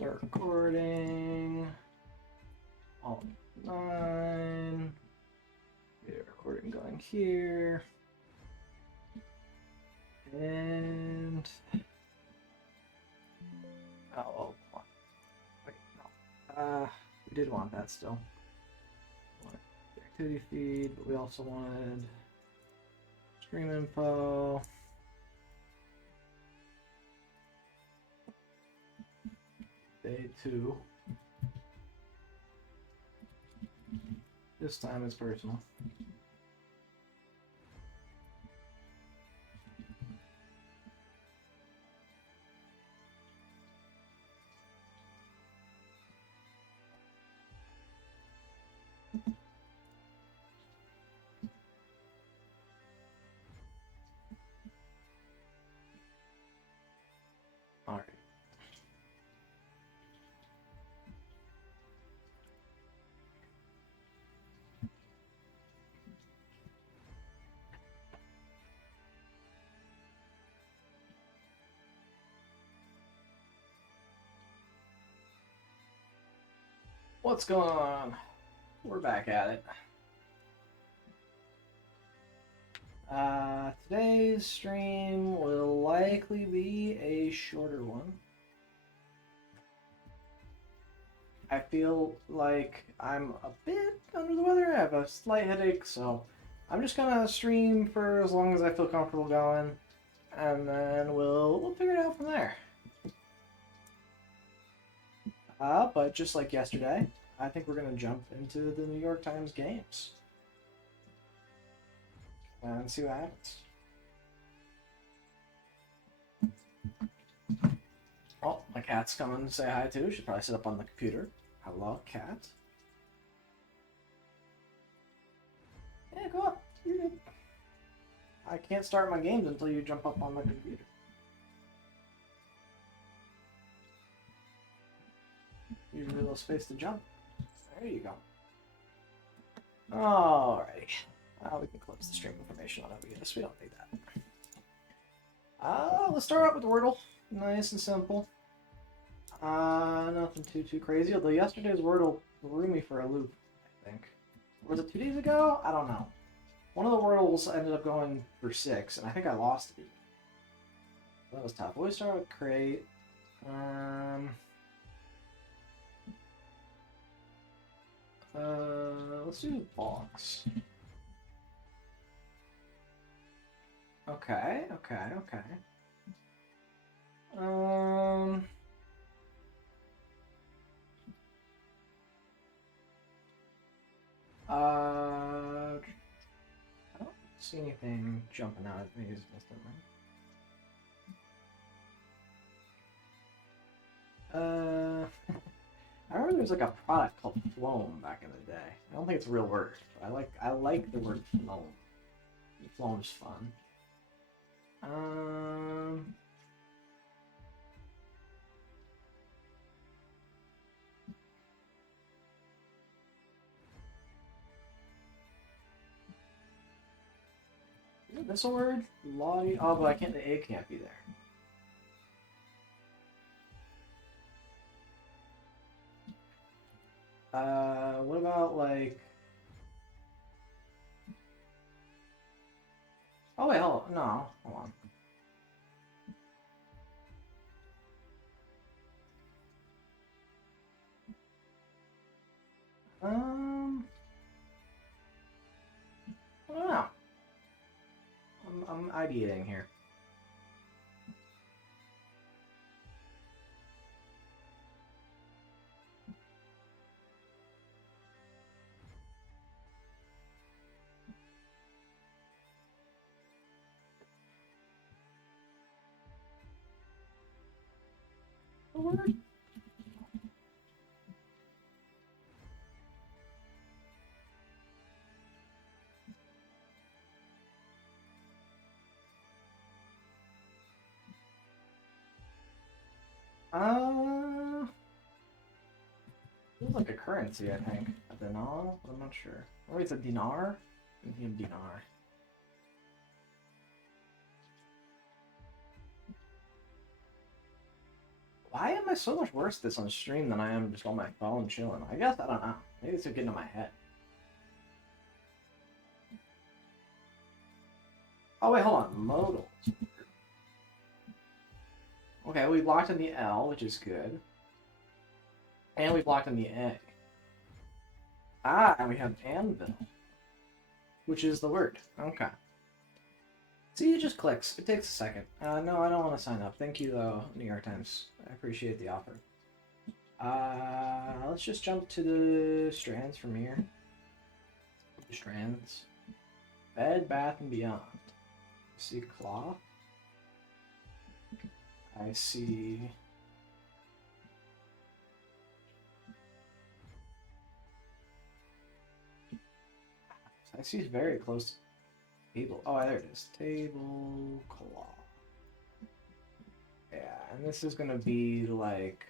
Start recording. All 9. Get a recording going here. And hold on. Wait, no. We did want that still. We wanted the activity feed, but we also wanted stream info. Day 2. This time it's personal. All right. What's going on? We're back at it. Today's stream will likely be a shorter one. I feel like I'm a bit under the weather. I have a slight headache, so I'm just gonna stream for as long as I feel comfortable going, and then we'll figure it out from there. But just like yesterday, I think we're gonna jump into the New York Times games and see what happens. Oh, my cat's coming to say hi too. Should probably sit up on the computer. Hello, cat. Yeah, go up. You're good. I can't start my games until you jump up on the computer. Usually a little space to jump. There you go. Alrighty. We can close the stream information on OBS. We don't need that. Let's start out with Wordle. Nice and simple. Nothing too crazy. Although yesterday's Wordle threw me for a loop, I think. Was it 2 days ago? I don't know. One of the Wordles ended up going for 6, and I think I lost it. That was tough. Always start with create. Let's do box. Okay. I don't see anything jumping out at me instantly. I remember there was like a product called Floam back in the day. I don't think it's a real word, but I like the word Floam. Floam's fun. Is this a word? Lottie. Oh, but I can't. The A can't be there. What about like? Oh wait, hold on. No, hold on. I don't know. I'm ideating here. A word? Feels like a currency, I think. A dinar? I'm not sure. Oh, it's a dinar? Indian dinar. Why am I so much worse at this on stream than I am just on my phone chilling? I guess, I don't know. Maybe it's getting to my head. Oh wait, hold on. Modal. Okay, we blocked on the L, which is good. And we blocked on the A. Ah, and we have anvil, which is the word. Okay. See, it just clicks. It takes a second. No, I don't want to sign up. Thank you, though, New York Times. I appreciate the offer. Let's just jump to the strands from here. Strands. Bed, Bath, and Beyond. I see cloth. I see... I see very close to table. Oh, there it is. Table, cloth. Yeah, and this is gonna be like...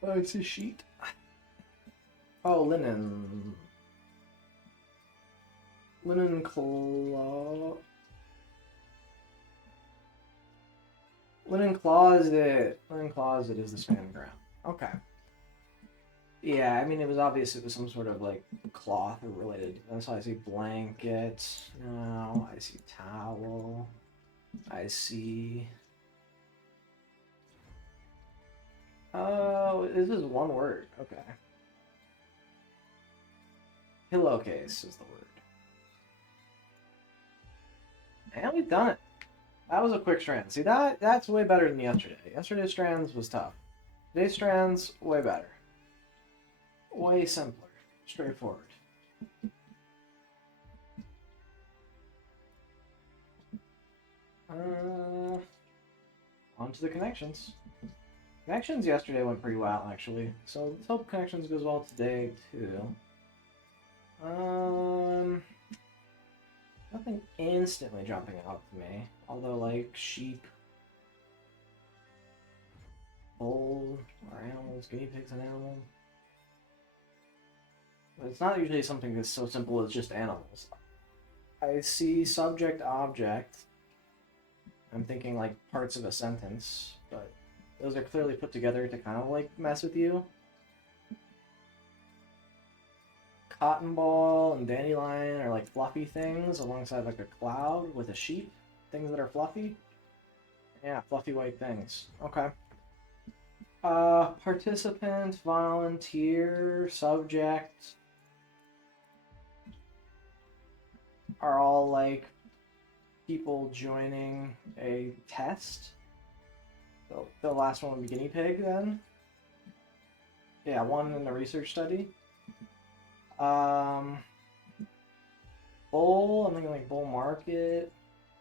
Oh, it's a sheet. Oh, linen. Linen cloth. Linen closet. Linen closet is the span ground. Okay. Yeah, I mean, it was obvious it was some sort of, like, cloth or related. That's why I see blanket. No, I see towel. I see... Oh, this is one word. Okay. Pillowcase is the word. And we've done it. That was a quick strand. See, that's way better than yesterday. Yesterday's strands was tough. Today's strands, way better. Way simpler. Straightforward. On to the connections. Connections yesterday went pretty well, actually. So let's hope connections goes well today, too. Nothing instantly jumping out to me. Although, like, sheep, bull, or animals, guinea pigs and animals. But it's not usually something that's so simple as just animals. I see subject, object. I'm thinking, like, parts of a sentence, but those are clearly put together to kind of, like, mess with you. Cotton ball and dandelion are like fluffy things alongside like a cloud with a sheep. Things that are fluffy. Yeah, fluffy white things. Okay. Participant, volunteer, subject are all like people joining a test. So the last one would be guinea pig then. Yeah, one in the research study. Bull, I'm thinking like bull market,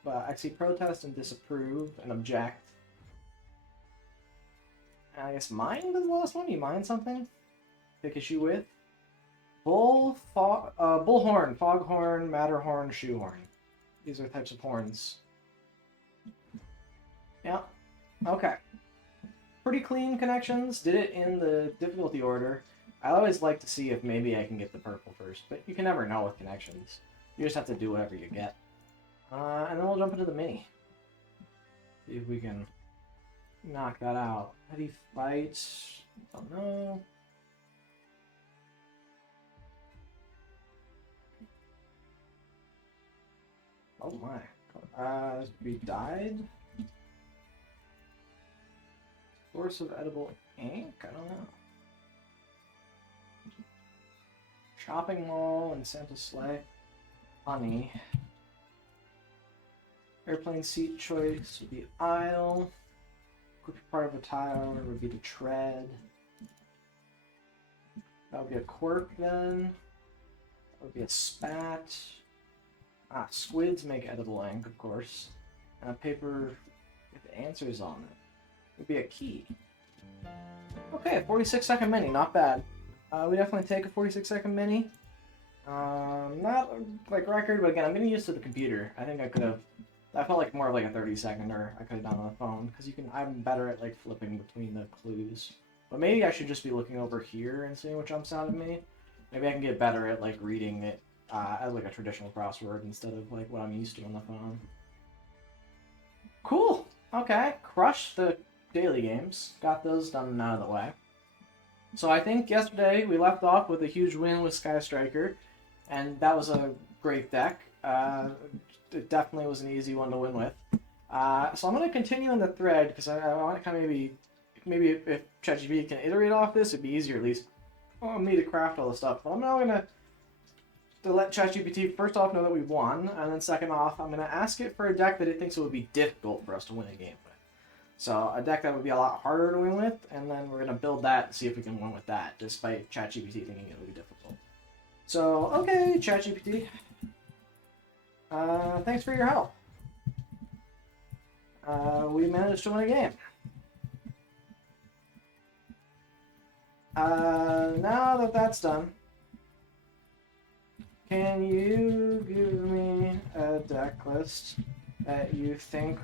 but I see protest and disapprove and object. And I guess mind is the last one. You mind something? Take issue with. Bullhorn, foghorn, matterhorn, shoehorn. These are types of horns. Yeah. Okay. Pretty clean connections. Did it in the difficulty order. I always like to see if maybe I can get the purple first, but you can never know with connections. You just have to do whatever you get. And then we'll jump into the mini. See if we can knock that out. How do you fight? Don't know. Oh my. We died? Source of edible ink? I don't know. Shopping mall and Santa sleigh. Honey. Airplane seat choice would be aisle. Quick part of a tile would be to tread. That would be a quirk then. That would be a spat. Squids make edible ink, of course. And a paper with answers on it. would be a key. Okay, 46-second mini, not bad. We definitely take a 46-second mini. Not like record, but again, I'm getting used to the computer. I think I could have. I felt like more of like a 30-seconder I could have done on the phone because you can. I'm better at like flipping between the clues. But maybe I should just be looking over here and seeing what jumps out at me. Maybe I can get better at like reading it as like a traditional crossword instead of like what I'm used to on the phone. Cool. Okay, crushed the daily games. Got those done and out of the way. So I think yesterday we left off with a huge win with Sky Striker, and that was a great deck. It definitely was an easy one to win with. So I'm going to continue in the thread because I want to kind of maybe if ChatGPT can iterate off this, it'd be easier at least for me to craft all the stuff. But I'm now going to let ChatGPT first off know that we won, and then second off, I'm going to ask it for a deck that it thinks it would be difficult for us to win a game with. So a deck that would be a lot harder to win with, and then we're going to build that and see if we can win with that, despite ChatGPT thinking it would be difficult. So, okay, ChatGPT. Thanks for your help. We managed to win a game. Now that that's done, can you give me a deck list that you think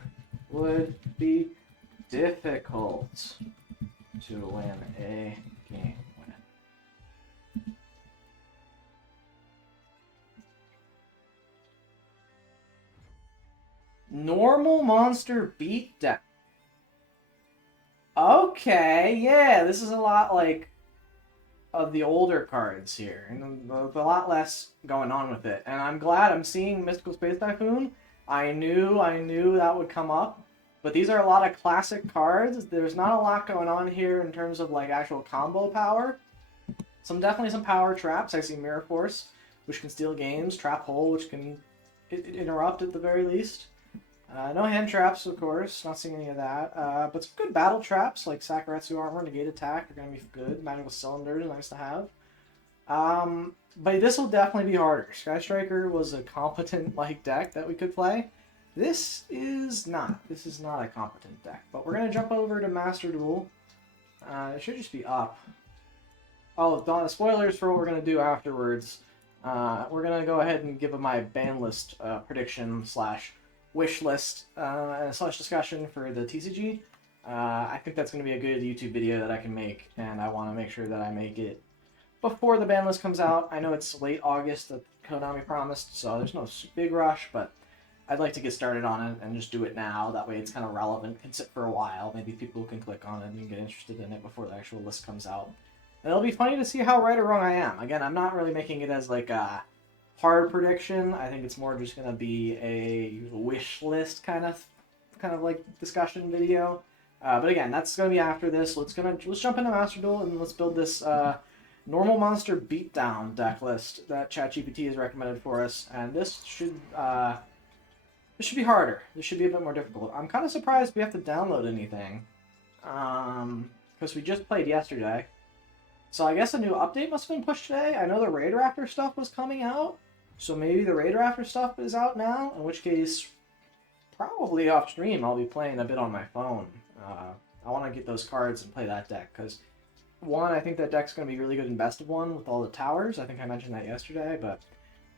would be difficult to win a game with? Normal monster beat deck. Okay, yeah, this is a lot like of the older cards here, and a lot less going on with it. And I'm glad I'm seeing Mystical Space Typhoon. I knew that would come up, but these are a lot of classic cards. There's not a lot going on here in terms of like actual combo power. Definitely some power traps. I see Mirror Force, which can steal games, Trap Hole, which can interrupt at the very least. No hand traps, of course. Not seeing any of that. But some good battle traps, like Sakuretsu Armor, Negate Attack, are going to be good. Magical Cylinders, nice to have. But this will definitely be harder. Sky Striker was a competent deck that we could play. This is not. This is not a competent deck. But we're going to jump over to Master Duel. It should just be up. Oh, spoilers for what we're going to do afterwards. We're going to go ahead and give my ban list prediction / wish list / discussion for the TCG. I think that's going to be a good YouTube video that I can make, and I want to make sure that I make it before the ban list comes out. I know it's late August that Konami promised, so there's no big rush, but I'd like to get started on it and just do it now. That way it's kind of relevant, can sit for a while. Maybe people can click on it and get interested in it before the actual list comes out. And it'll be funny to see how right or wrong I am. Again, I'm not really making it as like a hard prediction. I think it's more just going to be a wish list kind of like discussion video. But again, that's going to be after this. Let's jump into Master Duel and let's build this normal monster beatdown deck list that ChatGPT has recommended for us. And this should be harder. This should be a bit more difficult. I'm kind of surprised we have to download anything because we just played yesterday. So I guess a new update must have been pushed today. I know the Raid Raptor stuff was coming out. So maybe the Raid Raptor stuff is out now, in which case, probably off stream, I'll be playing a bit on my phone. I want to get those cards and play that deck, because, one, I think that deck's going to be really good in Best of One with all the towers. I think I mentioned that yesterday, but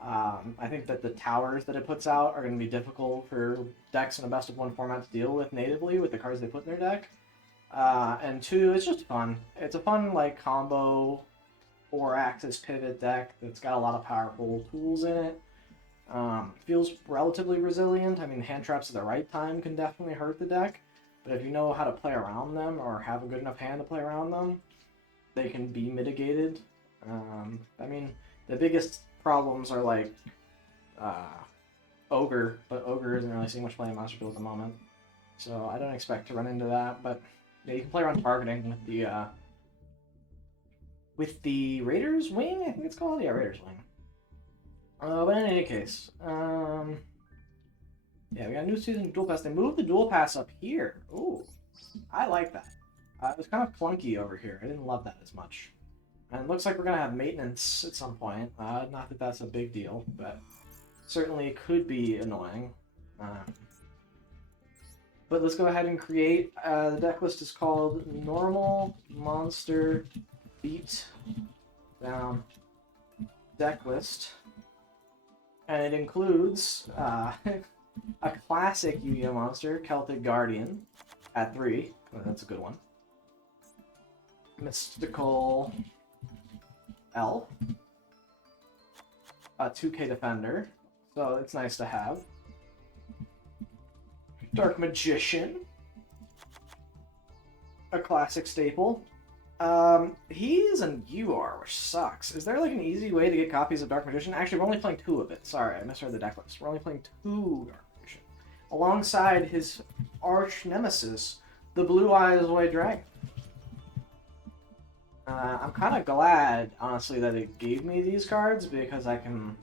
I think that the towers that it puts out are going to be difficult for decks in a Best of One format to deal with natively with the cards they put in their deck. And two, it's just fun. It's a fun, combo 4-axis pivot deck that's got a lot of powerful tools in it. Feels relatively resilient. I mean, hand traps at the right time can definitely hurt the deck, but if you know how to play around them or have a good enough hand to play around them, they can be mitigated. I mean, the biggest problems are Ogre, but Ogre isn't really seeing much play in Master Duel at the moment, so I don't expect to run into that. But yeah, you can play around targeting with the Raiders Wing, I think it's called? Yeah, Raiders Wing. But in any case, yeah, we got a new season Duel Pass. They moved the Duel Pass up here. Ooh, I like that. It was kind of clunky over here. I didn't love that as much. And it looks like we're going to have maintenance at some point. Not that that's a big deal, but certainly could be annoying. But let's go ahead and create. The deck list is called Normal Monster Beat Down Deck List. And it includes a classic Yu-Gi-Oh monster, Celtic Guardian, at 3. That's a good one. Mystical Elf. A 2K Defender. So it's nice to have. Dark Magician. A classic staple. He's an UR, which sucks. Is there like an easy way to get copies of Dark Magician? Actually, we're only playing 2 of it. Sorry, I misread the deck list. We're only playing 2 Dark Magician. Alongside his arch nemesis, the Blue Eyes White Dragon. I'm kind of glad, honestly, that it gave me these cards because I can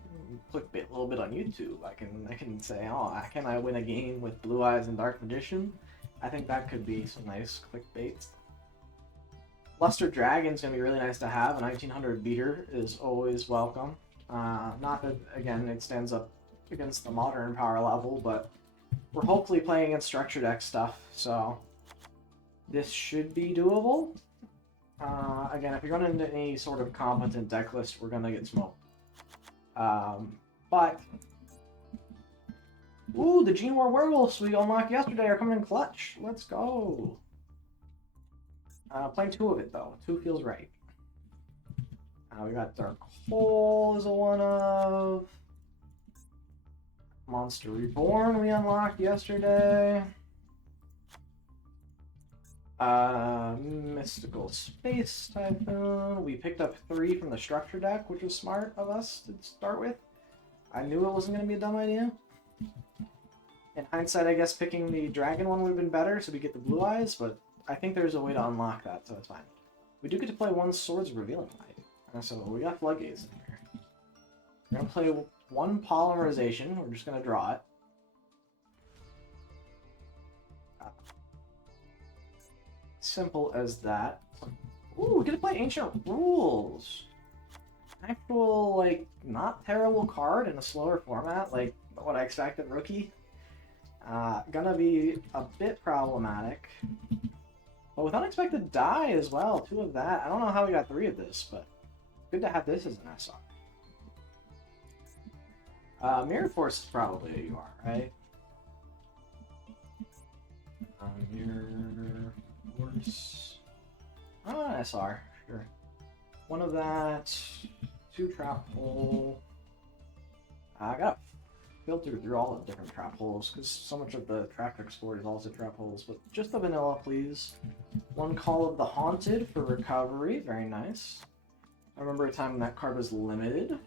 clickbait a little bit on YouTube. I can say, oh, can I win a game with Blue Eyes and Dark Magician? I think that could be some nice clickbait. Luster Dragon's going to be really nice to have. A 1900 beater is always welcome. Not that, again, it stands up against the modern power level, but we're hopefully playing against structure deck stuff, so this should be doable. Again, if you run into any sort of competent deck list, we're going to get smoked. But... Ooh, the Gene War Werewolves we unlocked yesterday are coming in clutch. Let's go. Playing 2 of it, though. 2 feels right. We got Dark Hole as a 1-of. Monster Reborn we unlocked yesterday. Mystical Space Typhoon. We picked up 3 from the structure deck, which was smart of us to start with. I knew it wasn't going to be a dumb idea. In hindsight, I guess picking the dragon one would have been better, so we get the Blue Eyes, but I think there's a way to unlock that, so it's fine. We do get to play 1 Swords Revealing Light. So we got Floodgates in here. We're going to play 1 Polymerization. We're just going to draw it. Simple as that. Ooh, we get to play Ancient Rules. Actual, like, not terrible card in a slower format, like what I expected Rookie. Gonna be a bit problematic. But with Unexpected Die as well, 2 of that. I don't know how we got 3 of this, but good to have this as an SR. Mirror Force is probably a UR, right? Mirror Force. Oh, an SR, sure. 1 of that. 2 Trap Hole. I gotta filter through all the different trap holes because so much of the trap export is also trap holes, but just the vanilla, please. 1 Call of the Haunted for recovery, very nice. I remember a time when that card was limited.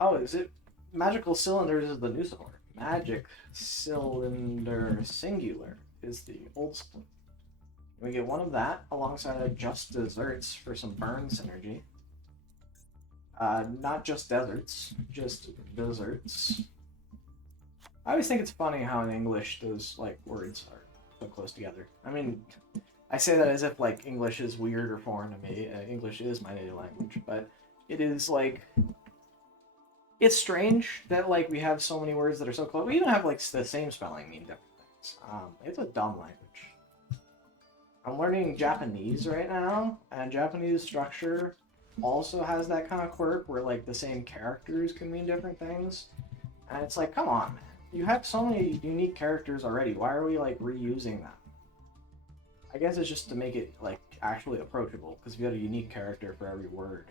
Oh, is it Magical Cylinders is the new support. Magic Cylinder Singular is the old split. We get 1 of that alongside of Just Desserts for some burn synergy. Not just deserts, just desserts. I always think it's funny how in English those like words are so close together. I mean, I say that as if like English is weird or foreign to me. English is my native language, but it is like it's strange that like we have so many words that are so close. We even have like the same spelling mean different things. It's a dumb language. I'm learning Japanese right now, and Japanese structure also has that kind of quirk where like the same characters can mean different things. And it's like, come on, man. You have so many unique characters already. Why are we like reusing them? I guess it's just to make it like actually approachable, because if you had a unique character for every word,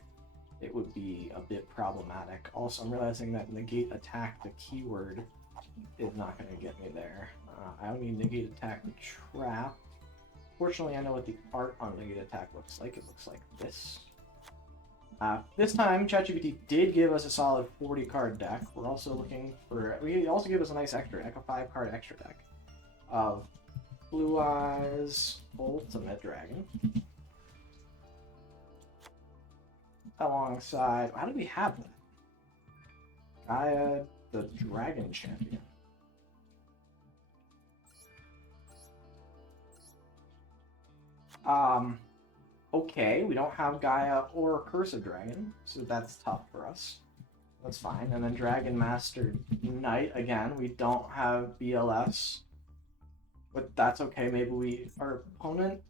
it would be a bit problematic. Also, I'm realizing that negate attack, the keyword, is not going to get me there. I only negate attack the trap. Fortunately, I know what the art on negate attack looks like. It looks like this. This time, ChatGPT did give us a solid 40 card deck. We're also looking for. We also give us a nice extra deck, a 5 card extra deck of Blue Eyes Ultimate Dragon. Alongside, how did we have that? Gaia, the Dragon Champion. Okay, we don't have Gaia or Cursive Dragon, so that's tough for us. That's fine. And then Dragon Master Knight, again, we don't have BLS. But that's okay, maybe our opponent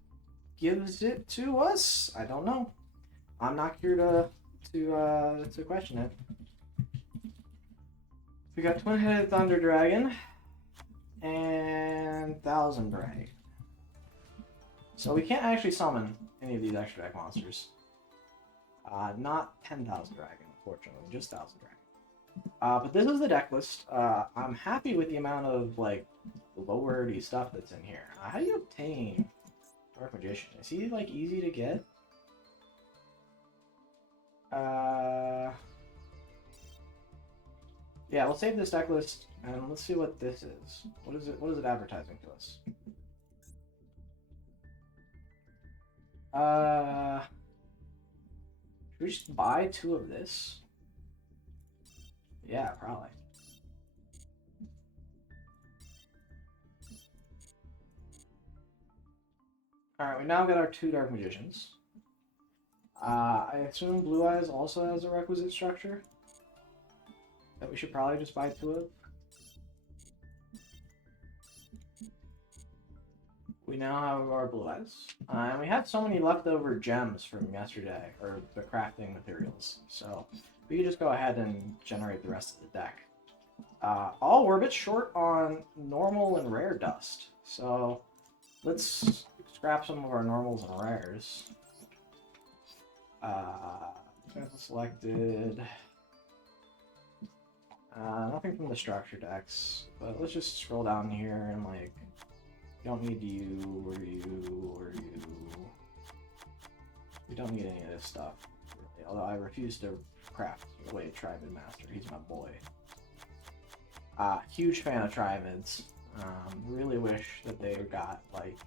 gives it to us? I don't know. I'm not here to question it. We got Twin-Headed Thunder Dragon and Thousand Dragon. So we can't actually summon any of these extra deck monsters. Not 10,000 Dragon, unfortunately, just 1,000 Dragon. But this is the deck list. I'm happy with the amount of like low rarity stuff that's in here. How do you obtain Dark Magician? Is he like easy to get? Yeah, we'll save this deck list and let's see what this is. What is it? What is it advertising to us? Should we just buy 2 of this? Yeah, probably. Alright, we now got our 2 Dark Magicians. I assume Blue Eyes also has a requisite structure that we should probably just buy 2 of. We now have our Blue Eyes. And we have so many leftover gems from yesterday, or the crafting materials. So we can just go ahead and generate the rest of the deck. We're a bit short on normal and rare dust. So let's scrap some of our normals and rares. Selected. Nothing from the structure decks, but let's just scroll down here and like, don't need you or you or you. We don't need any of this stuff, really. Although I refuse to craft away Tribid Master. He's my boy. Huge fan of Tribids. Really wish that they got like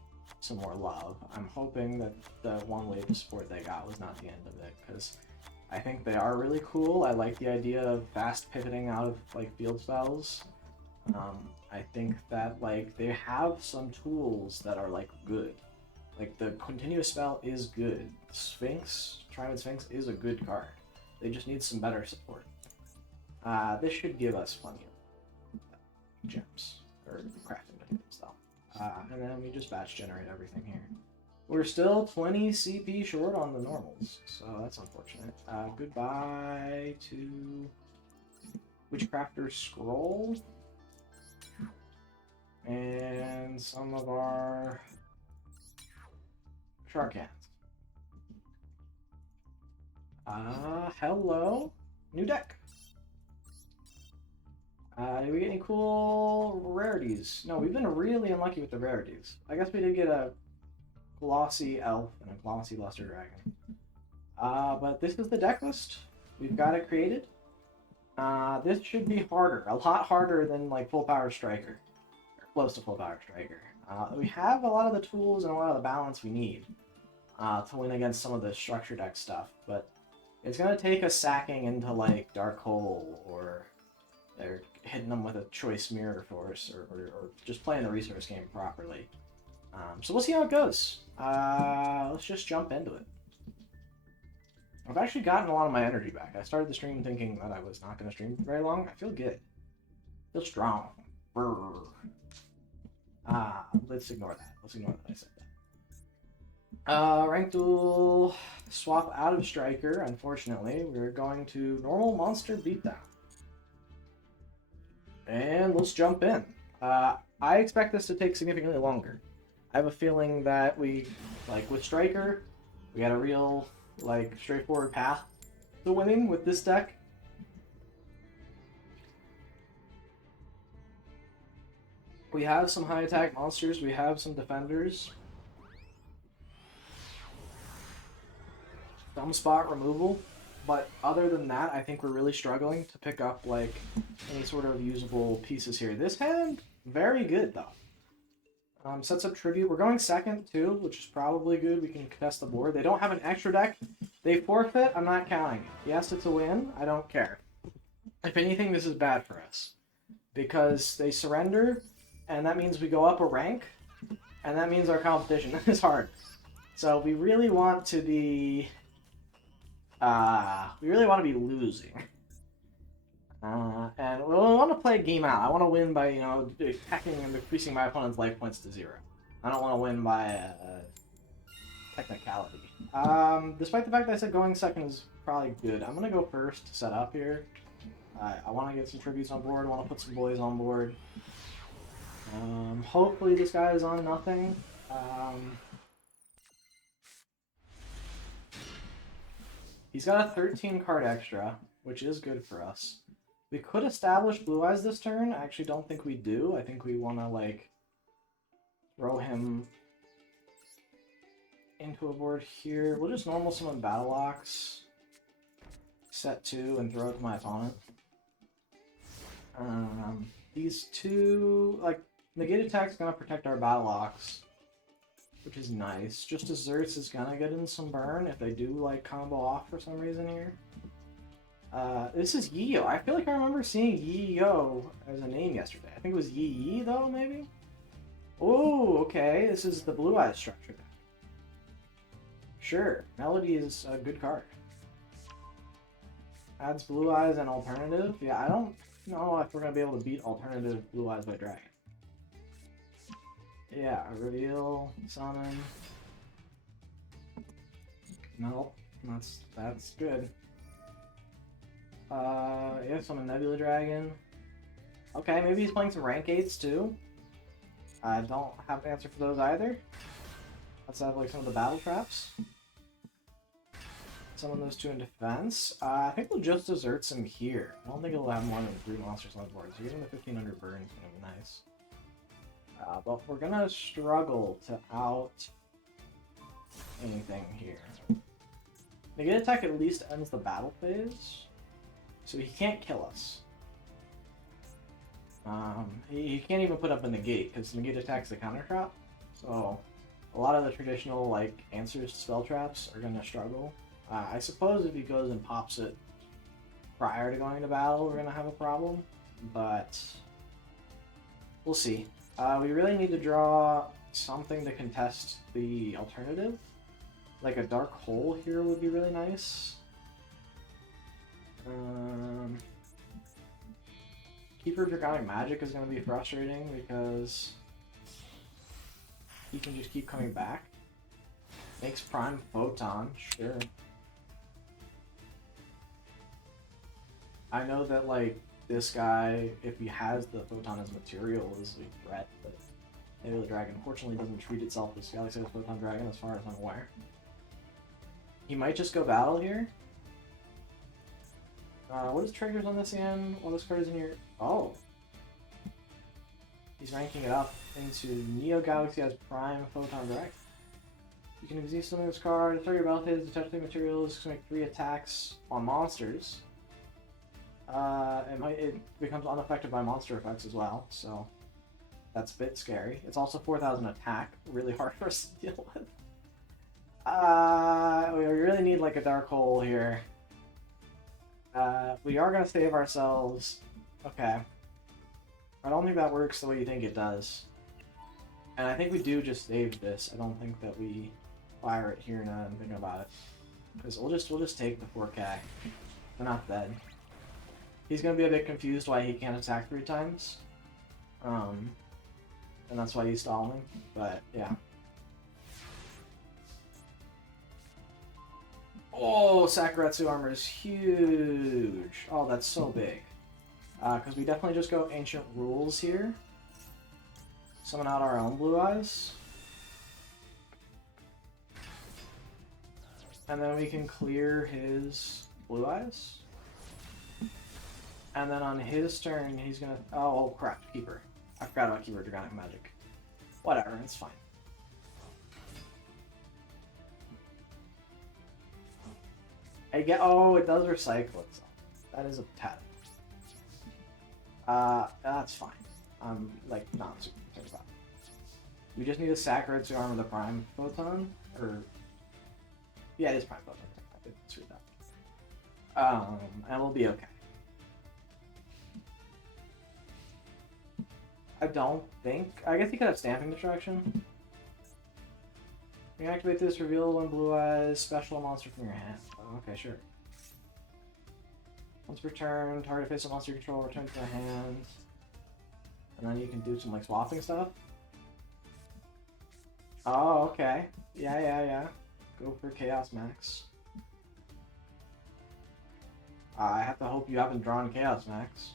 some more love. I'm hoping that the one wave of support they got was not the end of it, because I think they are really cool. I like the idea of fast pivoting out of like field spells. I think that like they have some tools that are like good. Like the continuous spell is good. Sphinx, Tribid Sphinx is a good card. They just need some better support. This should give us plenty of gems or crafting materials though. And then we just batch generate everything here. We're still 20 CP short on the normals, so that's unfortunate. Goodbye to Witchcrafter's Scroll. And some of our Shark Hands. Hello. New deck. Did we get any cool rarities? No, we've been really unlucky with the rarities. I guess we did get a glossy elf and a glossy luster dragon. But this is the deck list. We've got it created. This should be harder. A lot harder than like full power striker. Or close to full power striker. We have a lot of the tools and a lot of the balance we need to win against some of the structure deck stuff, but it's gonna take us sacking into like Dark Hole or hitting them with a choice mirror force or just playing the resource game properly. So we'll see how it goes. Let's just jump into it. I've actually gotten a lot of my energy back. I started the stream thinking that I was not going to stream for very long. I feel good. I feel strong. Brr. Let's ignore that. Let's ignore that I said that. Rank duel swap out of Striker, unfortunately. We're going to normal monster beatdown. And let's jump in. I expect this to take significantly longer. I have a feeling that we, like with Striker, we got a real, like, straightforward path to winning with this deck. We have some high attack monsters, we have some defenders. Some spot removal, but other than that, I think we're really struggling to pick up, like, any sort of usable pieces here. This hand, very good, though. Sets up Tribute. We're going second, too, which is probably good. We can contest the board. They don't have an extra deck. They forfeit. I'm not counting. Yes, it's a win. I don't care. If anything, this is bad for us. Because they surrender, and that means we go up a rank, and that means our competition is hard. So we really want to be losing. And we want to play a game out. I want to win by, attacking and decreasing my opponent's life points to 0. I don't want to win by technicality. Despite the fact that I said going second is probably good, I'm going to go first to set up here. I want to get some tributes on board. I want to put some boys on board. Hopefully this guy is on nothing. He's got a 13 card extra, which is good for us. We could establish Blue Eyes this turn. I actually don't think we do. I think we want to, like, throw him into a board here. We'll just normal summon Battle Locks, set 2, and throw it to my opponent. These two, like, Negate Attack's gonna protect our Battle Locks, which is nice. Just Desserts is gonna get in some burn if they do, like, combo off for some reason here. This is Yi-Yo. I feel like I remember seeing Yi-Yo as a name yesterday. I think it was Yi-Yi, though, maybe? Oh, okay. This is the Blue Eyes structure. Sure. Melody is a good card. Adds Blue Eyes and Alternative. Yeah, I don't know if we're going to be able to beat Alternative Blue Eyes by Dragon. Yeah, Reveal, Summon. Nope. That's good. Yeah, summon Nebula Dragon. Okay, maybe he's playing some rank 8s too. I don't have an answer for those either. Let's have like some of the battle traps. Summon those 2 in defense. I think we'll just desert some here. I don't think it'll have more than 3 monsters on the board, so getting the 1500 burn is gonna be nice. But we're gonna struggle to out anything here. Negate Attack at least ends the battle phase. So he can't kill us. He can't even put up a negate, because Negate Attack's the counter trap. So a lot of the traditional like answers to spell traps are going to struggle. I suppose if he goes and pops it prior to going to battle, we're going to have a problem. But we'll see. We really need to draw something to contest the alternative. Like a Dark Hole here would be really nice. Keeper Draconic Magic is going to be frustrating because he can just keep coming back. Makes Prime Photon, sure. I know that, like, this guy, if he has the Photon as material, is a threat, but maybe the dragon unfortunately doesn't treat itself as Galaxy Photon Dragon as far as I'm aware. He might just go battle here. What is triggers on this again? What this card is in here? Oh. He's ranking it up into Neo Galaxy as Prime Photon Dragon. You can exist something this card, start your battle phase, detach 3 materials, to make 3 attacks on monsters. It becomes unaffected by monster effects as well, so that's a bit scary. It's also 4,000 attack, really hard for us to deal with. We really need like a Dark Hole here. We are going to save ourselves. Okay. I don't think that works the way you think it does. And I think we do just save this. I don't think that we fire it here now and think about it. Because we'll just take the 4K. We're not dead. He's going to be a bit confused why he can't attack 3 times. And that's why he's stalling. But, yeah. Oh, Sakuretsu armor is huge. Oh, that's so big. Because we definitely just go Ancient Rules here. Summon out our own Blue Eyes. And then we can clear his Blue Eyes. And then on his turn, he's gonna... Oh, crap. Keeper. I forgot about Keeper Draconic Magic. Whatever, it's fine. Oh, it does recycle itself. That is a tad. That's fine. I'm, like, not super concerned about it. We just need a Sakuretsu armor the Prime Photon, or... Yeah, it is Prime Photon. I did misread that. And we'll be okay. I don't think... I guess he could have Stamping Destruction. You can activate this, reveal one blue eyes special monster from your hand. Oh, okay, sure. Once per turn, target face a monster you control, return to the hand. And then you can do some like swapping stuff. Oh, okay. Yeah. Go for Chaos Max. I have to hope you haven't drawn Chaos Max.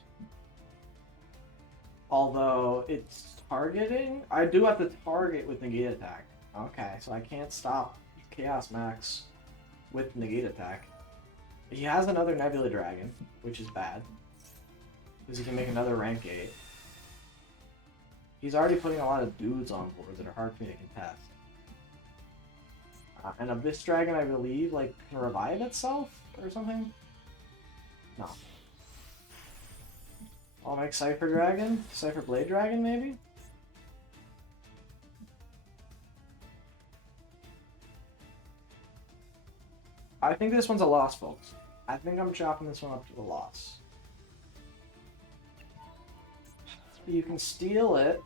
Although it's targeting, I do have to target with negate attack. Okay, so I can't stop Chaos Max with negate attack. He has another Nebula Dragon, which is bad. Because he can make another rank 8. He's already putting a lot of dudes on board that are hard for me to contest. And Abyss Dragon, I believe, like, can revive itself or something? No. I'll make Cypher Dragon? Cypher Blade Dragon, maybe? I think this one's a loss, folks. I think I'm chopping this one up to a loss. You can steal it.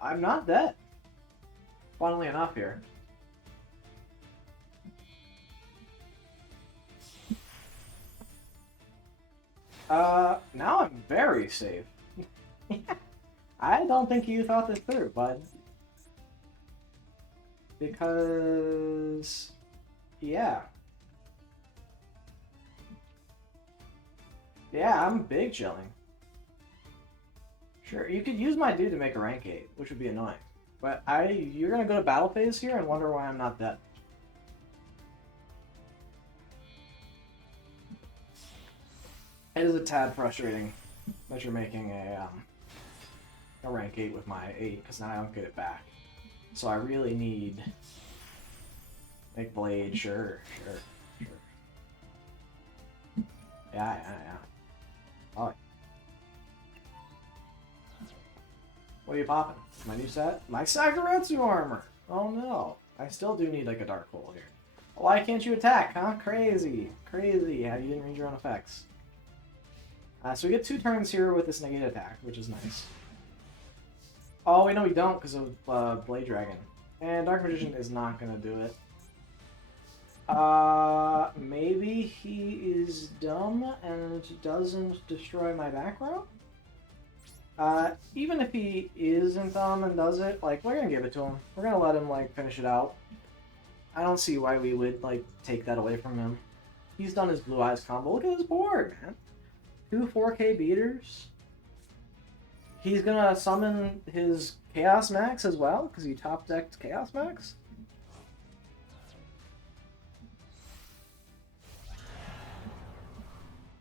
I'm not dead. Funnily enough here. Now I'm very safe. I don't think you thought this through, bud. Because... yeah. Yeah, I'm big chilling. Sure, you could use my dude to make a rank 8, which would be annoying. But you're gonna go to battle phase here and wonder why I'm not dead. It is a tad frustrating that you're making a rank 8 with my 8, because now I don't get it back. So I really need... make Blade, sure. Yeah. Oh. What are you popping? My new set? My Sagaretsu armor! Oh no. I still do need like a dark hole here. Why can't you attack, huh? Crazy. Crazy how you didn't read your own effects. So we get 2 turns here with this negate attack, which is nice. Oh, wait, no, we don't because of Blade Dragon. And Dark Magician is not going to do it. Maybe he is dumb and doesn't destroy my back row? Even if he isn't dumb and does it, like, we're gonna give it to him. We're gonna let him, like, finish it out. I don't see why we would, like, take that away from him. He's done his Blue Eyes combo. Look at his board, man. 2 4K beaters. He's gonna summon his Chaos Max as well, because he top-decked Chaos Max.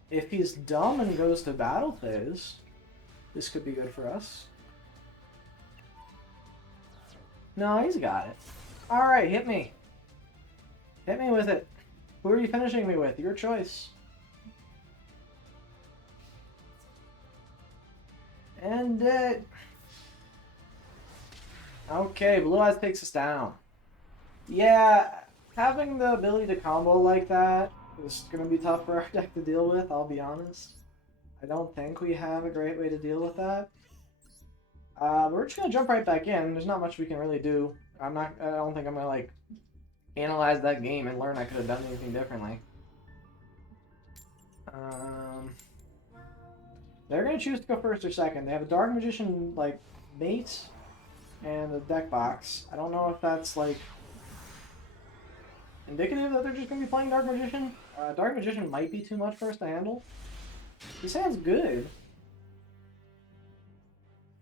If he's dumb and goes to battle phase, this could be good for us. No, he's got it. Alright, hit me. Hit me with it. Who are you finishing me with? Your choice. And dead. Okay, Blue Eyes takes us down. Yeah, having the ability to combo like that is going to be tough for our deck to deal with, I'll be honest. I don't think we have a great way to deal with that. We're just going to jump right back in. There's not much we can really do. I don't think I'm going to, like, analyze that game and learn I could have done anything differently. They're going to choose to go first or second. They have a Dark Magician, like, mate and a deck box. I don't know if that's, like, indicative that they're just going to be playing Dark Magician. Dark Magician might be too much for us to handle. This hand's good.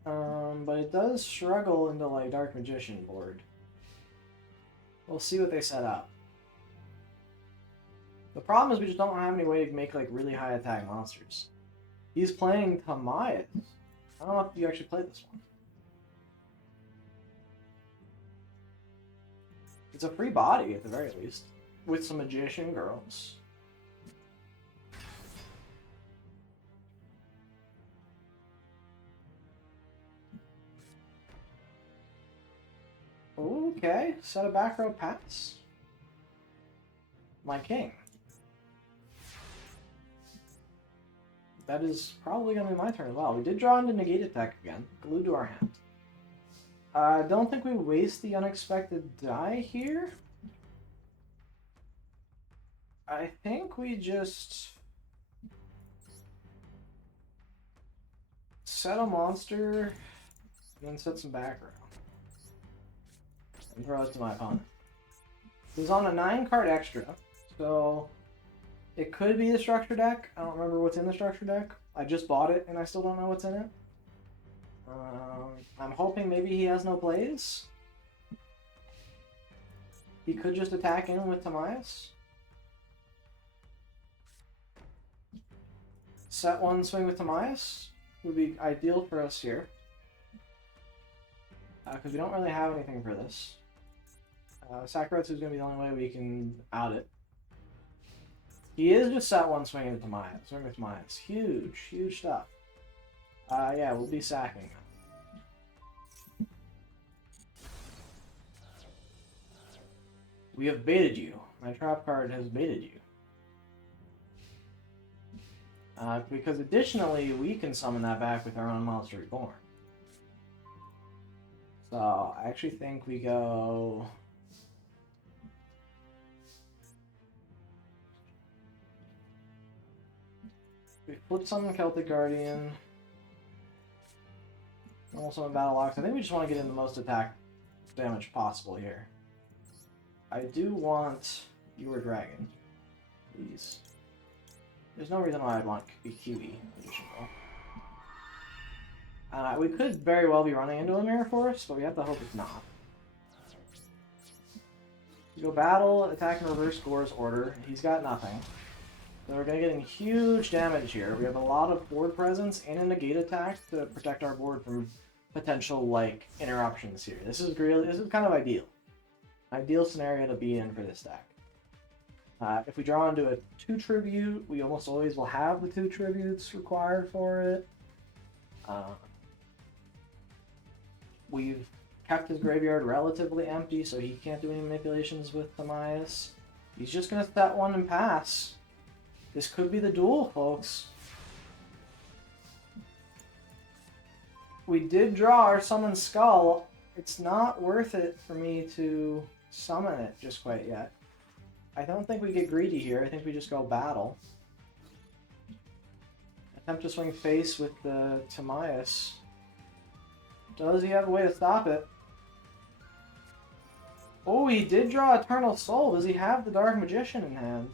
But it does struggle into, like, Dark Magician board. We'll see what they set up. The problem is we just don't have any way to make, like, really high attack monsters. He's playing Tamaya's. I don't know if you actually played this one. It's a free body, at the very least. With some Magician girls. Okay, set a back row pass. my king. That is probably going to be my turn as well. We did draw into negate attack again. Glued to our hand. I don't think we waste the unexpected die here. I think we just set a monster and then set some background. And throw it to my opponent. He's on a 9-card extra, so it could be the structure deck. I don't remember what's in the structure deck. I just bought it and I still don't know what's in it. I'm hoping maybe he has no plays. He could just attack in with Tamias. Set one, swing with Tamias would be ideal for us here. Because we don't really have anything for this. Sakuretsu is going to be the only way we can out it. He is just set one, swinging with Tamias. Swing with Tamias. Huge, huge stuff. Yeah, we'll be sacking. We have baited you. My trap card has baited you. Because additionally, we can summon that back with our own Monster Reborn. So, I actually think we go... We flip summon Celtic Guardian. Also in Battle Locks. I think we just want to get in the most attack damage possible here. I do want Your Dragon. Please. There's no reason why I'd want QE additional. We could very well be running into a Mirror Force, but we have to hope it's not. We go battle, attack, and reverse scores order. He's got nothing. So we're going to get in huge damage here. We have a lot of board presence and a negate attack to protect our board from potential, like, interruptions here. This is kind of ideal. Ideal scenario to be in for this deck. If we draw into a 2 tribute, we almost always will have the 2 tributes required for it. We've kept his graveyard relatively empty, so he can't do any manipulations with Tamias. He's just going to set one and pass. This could be the duel, folks. We did draw our Summon Skull. It's not worth it for me to summon it just quite yet. I don't think we get greedy here. I think we just go battle. Attempt to swing face with the Tamias. Does he have a way to stop it? Oh, he did draw Eternal Soul. Does he have the Dark Magician in hand?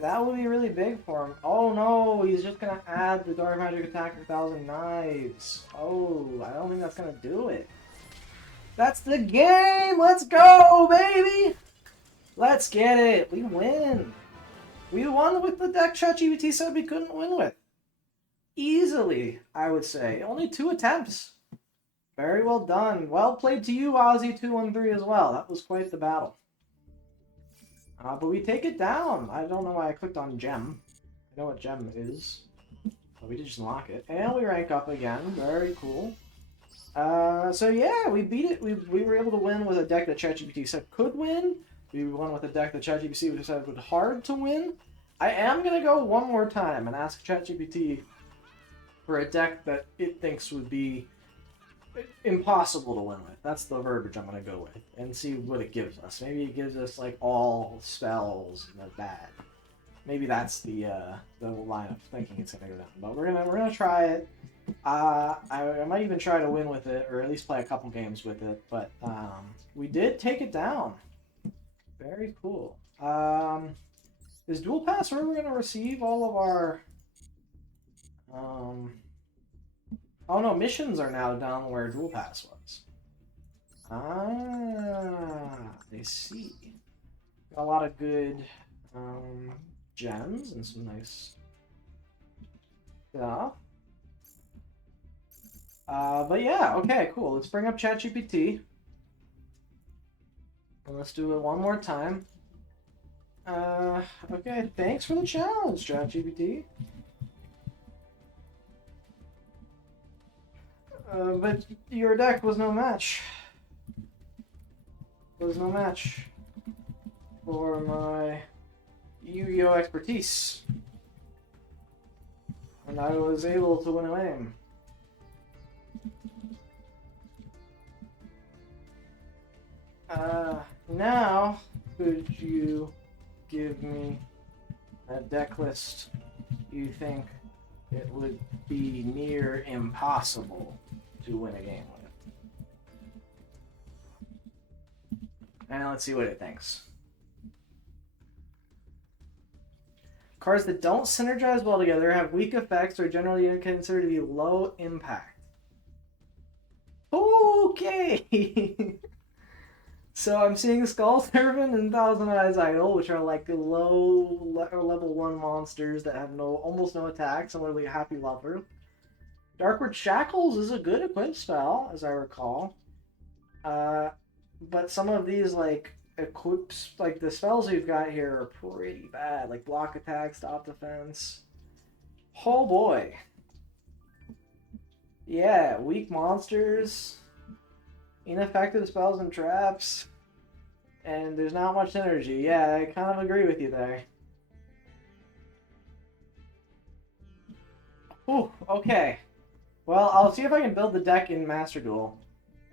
That would be really big for him. Oh no, he's just going to add the Dark Magic attack for 1,000 Knives. Oh, I don't think that's going to do it. That's the game! Let's go, baby! Let's get it! We win! We won with the deck ChatGPT said we couldn't win with. Easily, I would say. Only 2 attempts. Very well done. Well played to you, Ozzy213 as well. That was quite the battle. But we take it down. I don't know why I clicked on Gem. I know what Gem is. But we did just unlock it. And we rank up again. Very cool. So yeah, we beat it. We were able to win with a deck that ChatGPT said could win. We won with a deck that ChatGPT said was hard to win. I am going to go one more time and ask ChatGPT for a deck that it thinks would be impossible to win with. That's the verbiage I'm going to go with. And see what it gives us. Maybe it gives us like all spells and that's bad. Maybe that's the line of thinking it's going to go down. But we're gonna try it. I might even try to win with it, or at least play a couple games with it. But we did take it down. Very cool. Is Dual Pass where we're going to receive all of our... Oh no, missions are now down where Dual Pass was. I see. Got a lot of good gems and some nice stuff. But yeah, okay, cool. Let's bring up ChatGPT. And let's do it one more time. Okay, thanks for the challenge, ChatGPT. But your deck was no match. Was no match. for my Yu-Gi-Oh expertise. And I was able to win a game. Now, could you give me a deck list you think it would be near impossible to win a game with? And let's see what it thinks. Cards that don't synergize well together, have weak effects, are generally considered to be low impact. Okay! So I'm seeing Skull Servant and Thousand Eyes Idol, which are like low level 1 monsters that have almost no attacks, and literally Happy Lover. Darkward Shackles is a good equip spell, as I recall. But some of these like equips, like the spells we've got here, are pretty bad. Like block attack, stop defense. Oh boy. Yeah, weak monsters, ineffective spells and traps, and there's not much synergy. Yeah, I kind of agree with you there. Ooh, okay. Well, I'll see if I can build the deck in Master Duel.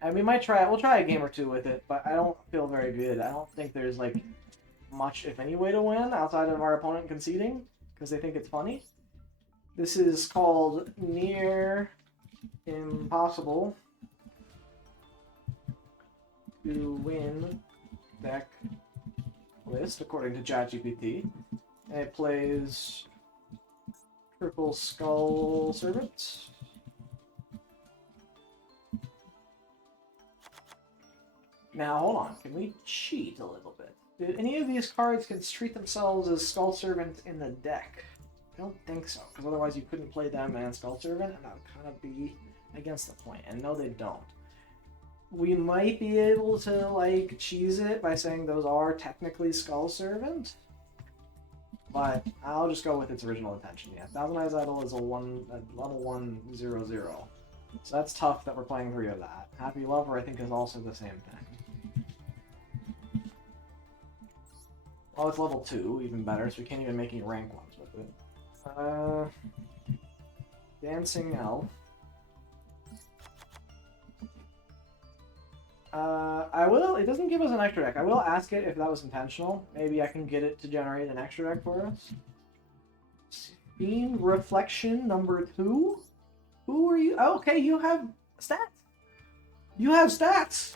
And we might try it. We'll try a game or two with it, but I don't feel very good. I don't think there's like much, if any, way to win outside of our opponent conceding because they think it's funny. This is called Near Impossible to Win Deck List, according to ChatGPT. And it plays Triple Skull Servant. Now, hold on. Can we cheat a little bit? Did any of these cards can treat themselves as Skull Servant in the deck? I don't think so, because otherwise you couldn't play them and Skull Servant, and that would kind of be against the point. And no, they don't. We might be able to, like, cheese it by saying those are technically Skull Servant, but I'll just go with its original intention. Yeah, Thousand Eyes Idol is a level 1/0/0. So that's tough that we're playing 3 of that. Happy Lover, I think, is also the same thing. Well, it's level 2, even better, so we can't even make any rank ones with it. Dancing Elf. It doesn't give us an extra deck. I will ask it if that was intentional. Maybe I can get it to generate an extra deck for us. Fiend Reflection number 2? Who are you? Oh, okay, you have stats. You have stats.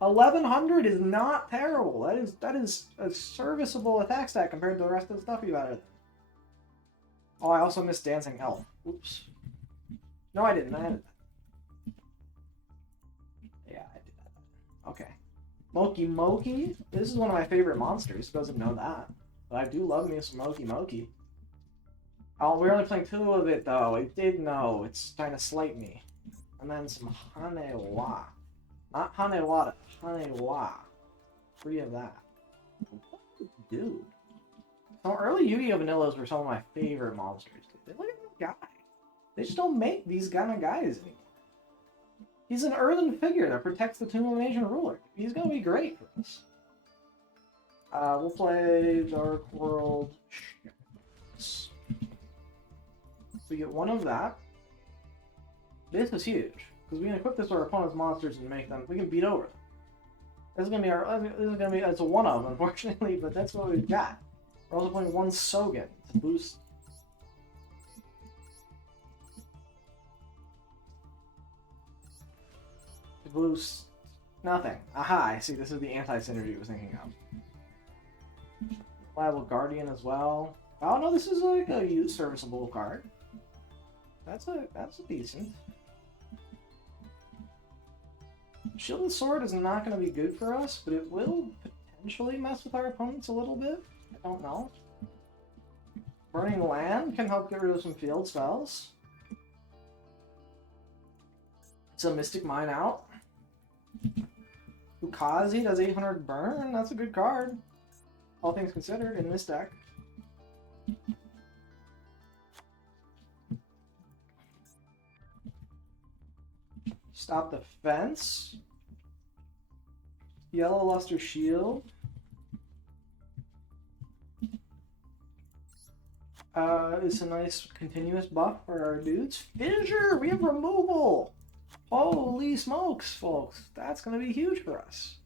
1100 is not terrible. That is a serviceable attack stat compared to the rest of the stuff you added. Oh, I also missed Dancing Elf. Oops. No, I didn't. I added that. Yeah, I did that. Okay. Moki Moki. This is one of my favorite monsters. Who doesn't know that? But I do love me some Moki Moki. Oh, we're only playing 2 of it, though. I did know. It's trying to slight me. And then some Hanewa. Not Hanewada. Hanewa. 3 of that. Dude. Some early Yu-Gi-Oh! Vanillas were some of my favorite monsters. Dude. Look at this guy. They just don't make these kind of guys anymore. He's an earthen figure that protects the Tomb of an Ancient Ruler. He's going to be great for us. We'll play Dark World. We get 1 of that. This is huge because we can equip this to our opponent's monsters and make them. We can beat over them. This is gonna be our. This is gonna be. It's a 1-of, unfortunately, but that's what we've got. We're also playing 1 Sogen to boost. To boost nothing. Aha! I see. This is the anti-synergy I was thinking of. Reliable Guardian as well. Oh no, this is like a serviceable card. That's a decent. Shielded Sword is not going to be good for us, but it will potentially mess with our opponents a little bit. I don't know. Burning Land can help get rid of some field spells. It's a Mystic Mine out. Ukazi does 800 burn. That's a good card. All things considered in this deck. Stop the Fence. Yellow Luster Shield. is a nice continuous buff for our dudes. Fissure! We have removal! Holy smokes, folks. That's going to be huge for us.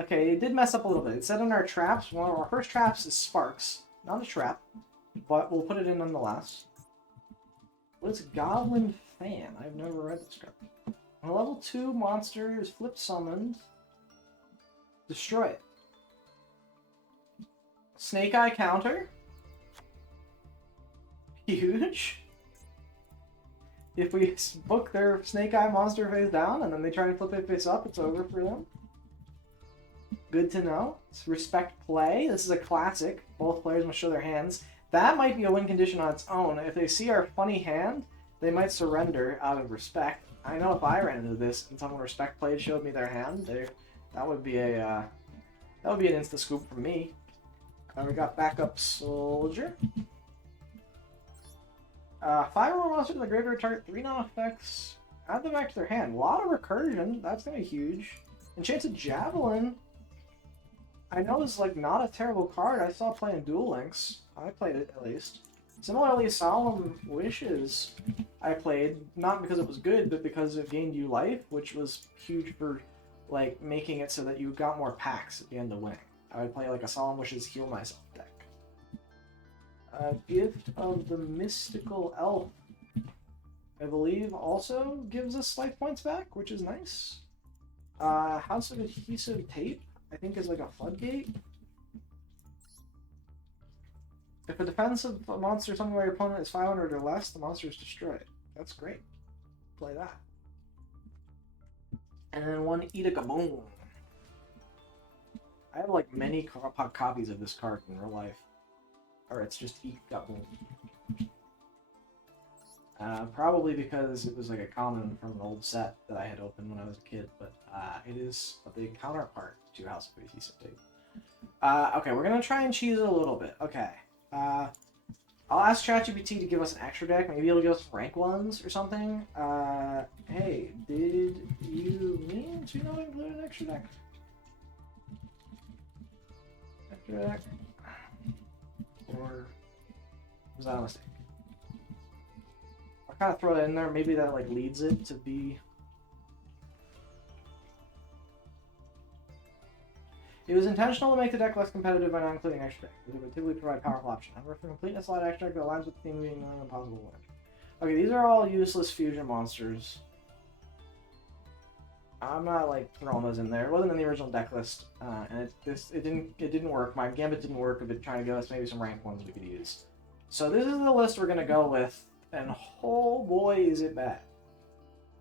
Okay, it did mess up a little bit. It said in our traps, one of our first traps is Sparks. Not a trap, but we'll put it in nonetheless. What's Goblin Fan? I've never read this card. A level 2 monster is flip summoned. Destroy it. Snake Eye counter. Huge. If we book their Snake Eye monster face down and then they try and flip it face up, it's over for them. Good to know. It's respect play. This is a classic. Both players must show their hands. That might be a win condition on its own. If they see our funny hand, they might surrender out of respect. I know if I ran into this and someone respect played showed me their hand, that would be an insta scoop for me. We got backup soldier. 5 more monsters in the graveyard target 3 non-effects. Add them back to their hand. A lot of recursion. That's gonna be huge. Enchanted Javelin. I know this is like not a terrible card. I saw playing Duel Links. I played it at least. Similarly, Solemn Wishes I played, not because it was good, but because it gained you life, which was huge for like making it so that you got more packs at the end of winning. I would play like a Solemn Wishes Heal Myself deck. Gift of the Mystical Elf, I believe, also gives us life points back, which is nice. House of Adhesive Tape, I think, is like a floodgate. If a defensive monster summoned by your opponent is 500 or less, the monster is destroyed. That's great. Play that. And then one Eat a Gaboon. I have like many copies of this card in real life. Or it's just Eat Gaboon. Probably because it was like a common from an old set that I had opened when I was a kid, but it is the counterpart to House of Adhesive Tape. Okay, we're gonna try and cheese it a little bit. Okay. I'll ask ChatGPT to give us an extra deck. Maybe it'll give us rank ones or something. Hey, did you mean to not include an extra deck? Extra deck? Or was that a mistake? I'll kind of throw that in there. Maybe that like leads it to be. It was intentional to make the deck less competitive by not including extra deck. It would typically provide powerful option. However, for completeness, slide extra deck that aligns with the theme being an impossible win. Okay, these are all useless fusion monsters. I'm not like throwing those in there. It wasn't in the original deck list, and it didn't work. My gambit didn't work of it trying to give us maybe some rank ones we could use. So this is the list we're gonna go with, and oh boy, is it bad.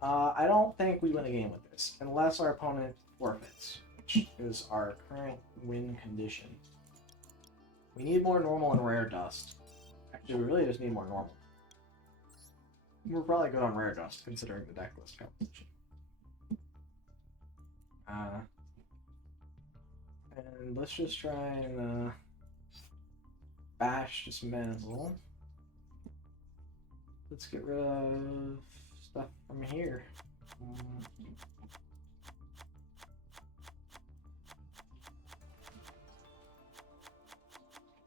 I don't think we win a game with this unless our opponent forfeits, which is our current win condition. We need more normal and rare dust. Actually, we really just need more normal. We're probably good on rare dust considering the deck list composition. And let's just try and bash dismantle. Let's get rid of stuff from here.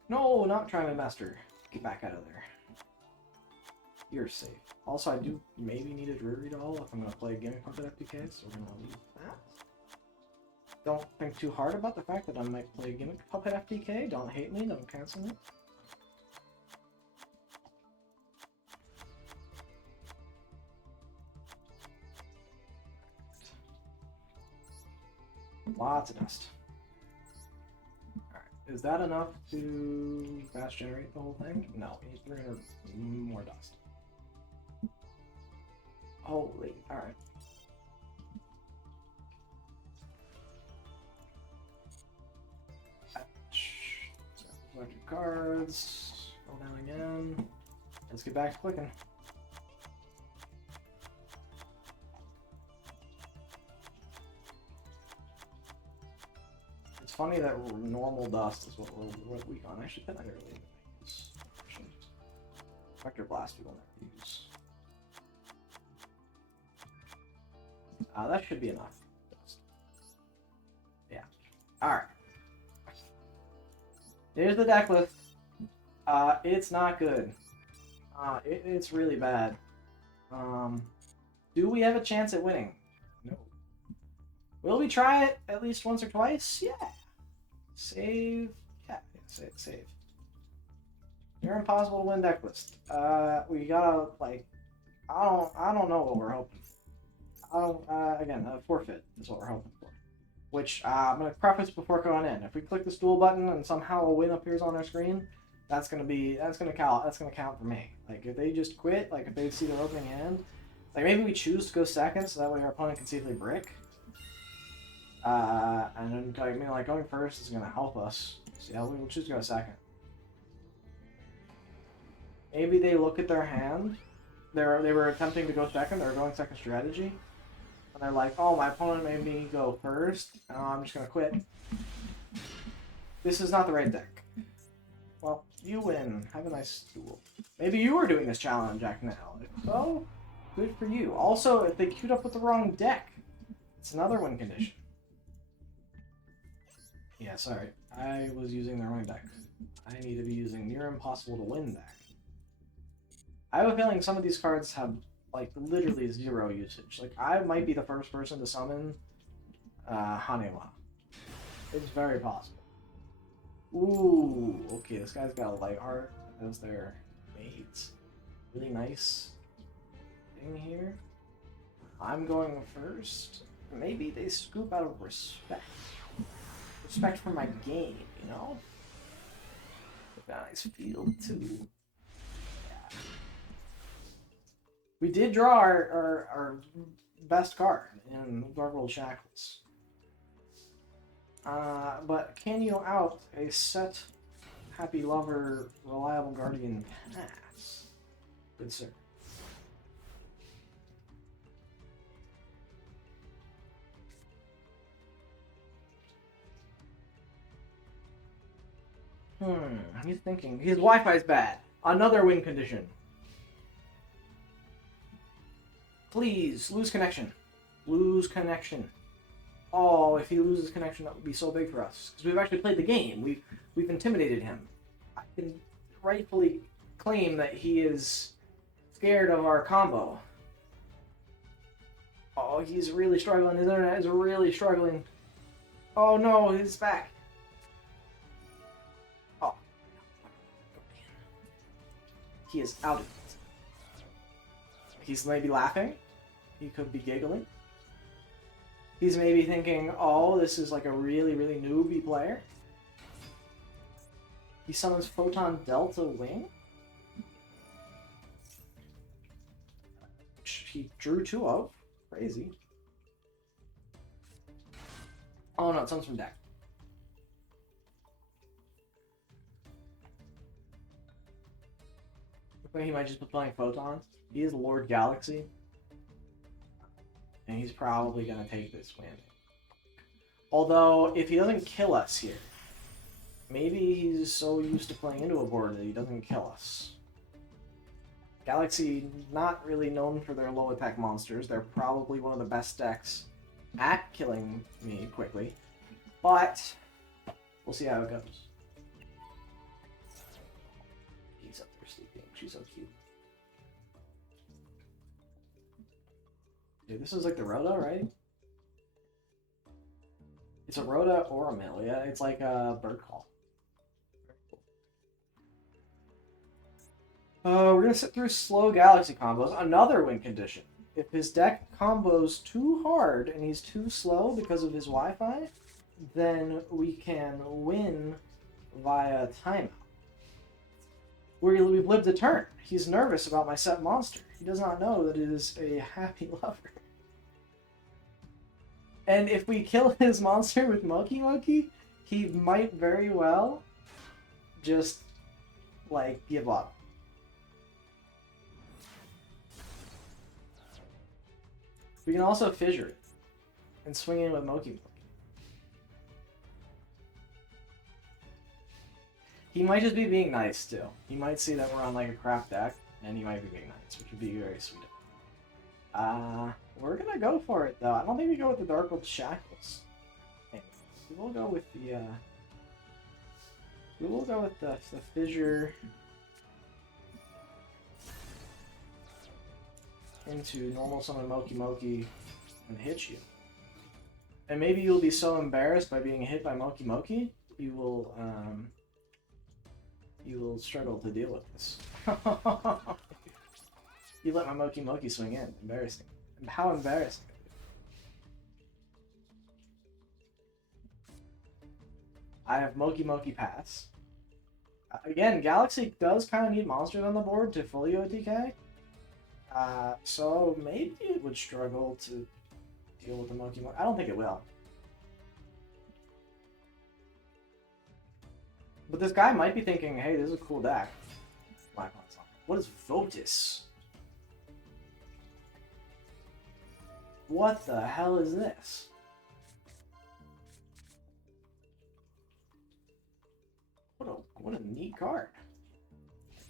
No, not Trimon Master. Get back out of there. You're safe. Also, I do maybe need a Drury Doll if I'm going to play a Gimmick Puppet FTK, so we're going to leave that. Don't think too hard about the fact that I might play a Gimmick Puppet FTK. Don't hate me, don't cancel me. Lots of dust. Alright, is that enough to fast generate the whole thing? No, we need 300 more dust. Holy, alright. Select your cards, go down again. Let's get back to clicking. It's funny that normal dust is what we're weak on. I should put that early. Vector Blast we will never use. That should be enough. Yeah. Alright. Here's the deck list. It's not good. It's really bad. Do we have a chance at winning? No. Will we try it at least once or twice? Yeah. Save. Yeah, save. You're impossible to win deck list. We gotta, like, I don't know what we're hoping for. Again, forfeit is what we're hoping for. Which, I'm gonna preface before going in. If we click this duel button and somehow a win appears on our screen, that's gonna count for me. Like, if they just quit, like, if they see their opening hand, like, maybe we choose to go second so that way our opponent can safely brick. And then, I mean, like, going first is gonna help us. So yeah, we'll choose to go second. Maybe they look at their hand. They were attempting to go second. They were going second strategy. And they're like, oh, my opponent made me go first. I'm just going to quit. This is not the right deck. Well, you win. Have a nice duel. Maybe you were doing this challenge act now. If so, good for you. Also, if they queued up with the wrong deck, it's another win condition. Yeah, sorry. I was using the wrong deck. I need to be using near impossible to win deck. I have a feeling some of these cards have, like, literally 0 usage. Like, I might be the first person to summon Hanema. It's very possible. Ooh, okay, this guy's got a Lightheart as their mate. Really nice thing here. I'm going first. Maybe they scoop out of respect. Respect for my game, you know? Nice field, too. We did draw our best card in Gargoyle Shackles. But can you out a set Happy Lover Reliable Guardian pass? Good sir. He's thinking. His Wi-Fi's bad. Another win condition. Please, lose connection. Lose connection. Oh, if he loses connection, that would be so big for us. Because we've actually played the game. We've intimidated him. I can rightfully claim that he is scared of our combo. Oh, he's really struggling. His internet is really struggling. Oh no, he's back. Oh. He is out of it. He's maybe laughing. He could be giggling. He's maybe thinking, oh, this is like a really, really newbie player. He summons Photon Delta Wing. Which he drew 2 of. Crazy. Oh no, it comes from deck. Looks like he might just be playing Photons. He is Lord Galaxy. And he's probably going to take this win. Although, if he doesn't kill us here, maybe he's so used to playing into a board that he doesn't kill us. Galaxy, not really known for their low attack monsters. They're probably one of the best decks at killing me quickly. But, we'll see how it goes. He's up there sleeping. She's so cute. Dude, this is like the Rhoda, right? It's a Rhoda or a Mill, yeah. It's like a bird call. We're gonna sit through slow Galaxy combos. Another win condition. If his deck combos too hard and he's too slow because of his Wi-Fi, then we can win via timeout. We've lived a turn. He's nervous about my set monster. He does not know that it is a Happy Lover. And if we kill his monster with Moki, he might very well just, like, give up. We can also fissure it and swing in with Moki. He might just be being nice, too. He might see that we're on, like, a crap deck, and he might be being nice, which would be very sweet. We're gonna go for it, though. I don't think we go with the Dark World Shackles. We'll go with the, We will go with the fissure into normal summon Moki Moki and hit you. And maybe you'll be so embarrassed by being hit by Moki Moki, you will struggle to deal with this. You let my Moki Moki swing in. Embarrassing. How embarrassing. I have Moki Moki Pass. Again, Galaxy does kind of need monsters on the board to fully OTK. So maybe it would struggle to deal with the Moki Moki. I don't think it will. But this guy might be thinking, hey, this is a cool deck. What is Votus? What the hell is this? What a neat card.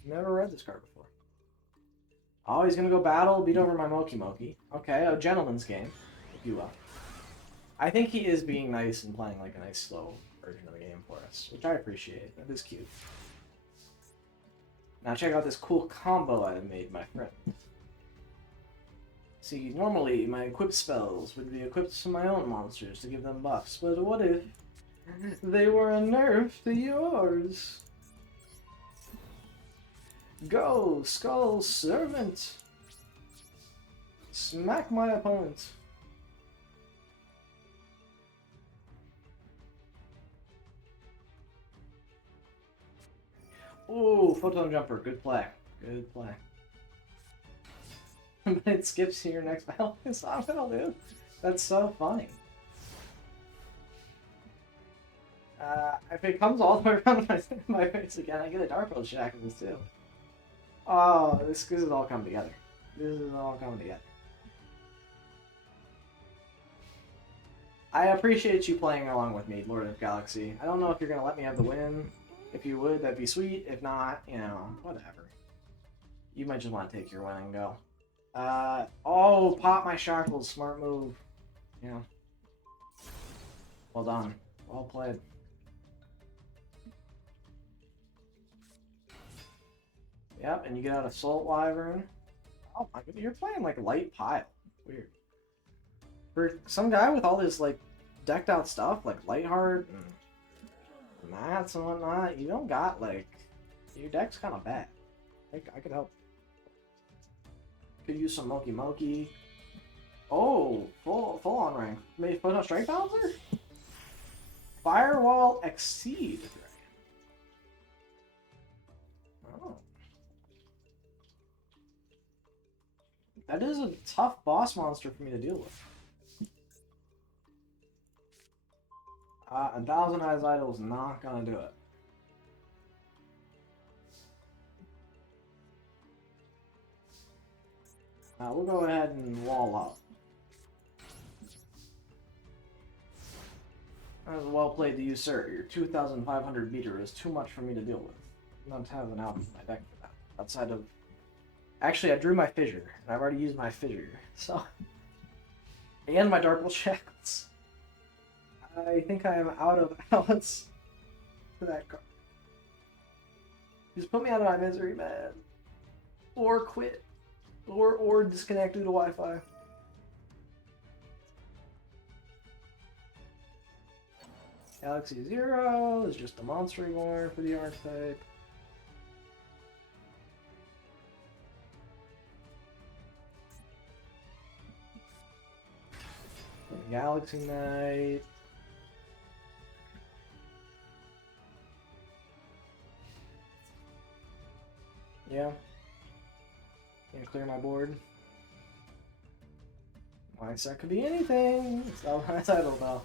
Never read this card before. Oh, he's gonna go battle, beat over my Moki Moki. Okay, a gentleman's game, if you will. I think he is being nice and playing like a nice slow version of the game for us, which I appreciate. That is cute. Now check out this cool combo I made, my friend. See, normally my equipped spells would be equipped to my own monsters to give them buffs, but what if they were a nerf to yours? Go, Skull Servant! Smack my opponent. Ooh, Photon Jumper, good play. Good play. But it skips to your next battle. It's not gonna live. That's so funny. If it comes all the way around my face again, I get a Dark World Shackles too. Oh, this is all coming together. This is all coming together. I appreciate you playing along with me, Lord of Galaxy. I don't know if you're gonna let me have the win. If you would, that'd be sweet. If not, you know, whatever. You might just want to take your win and go. Oh, pop my shackles. Smart move. Yeah. Well done. Well played. Yep, and you get out Assault Wyvern. Oh my god, you're playing like light pile. Weird. For some guy with all this like decked out stuff, like Lightheart and mats and whatnot, you don't got like your deck's kind of bad. I could help. Could use some Moki Moki. Oh, full on rank. Maybe put a Strength Balancer? Firewall Exceed. Oh. That is a tough boss monster for me to deal with. A Thousand Eyes Idol is not gonna do it. We'll go ahead and wall up. That was well played to you, sir. Your 2,500 meter is too much for me to deal with. I don't have an out in my deck for that. Outside of... Actually, I drew my fissure, and I've already used my fissure, so... And my Dark World Shackles. I think I am out of outlets for that card. Just put me out of my misery, man. Or quit. Or disconnect due to Wi-Fi. Galaxy Zero is just a monster reborn for the archetype. Galaxy Knight. Yeah. Can't clear my board. My set could be anything. It's not my title though.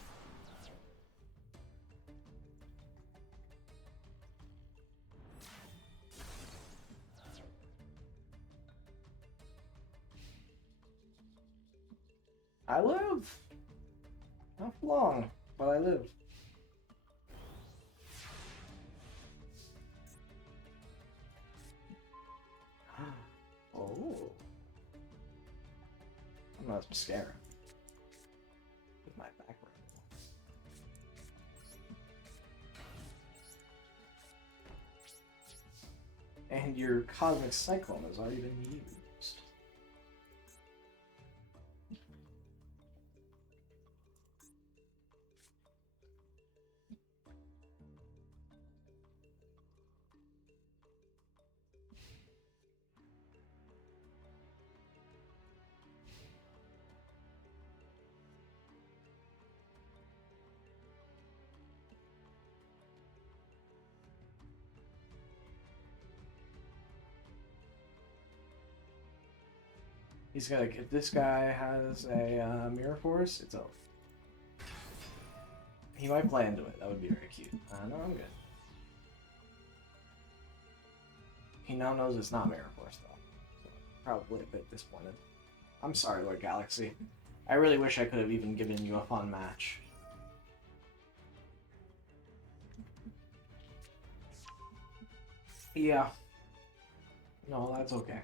I live. Not for long, but I live. Oh. I'm not mascara. With my background. And your Cosmic Cyclone has already been used. He's gonna. If this guy has a Mirror Force, it's over. He might play into it. That would be very cute. No, I'm good. He now knows it's not Mirror Force, though. So probably a bit disappointed. I'm sorry, Lord Galaxy. I really wish I could have even given you a fun match. Yeah. No, that's okay.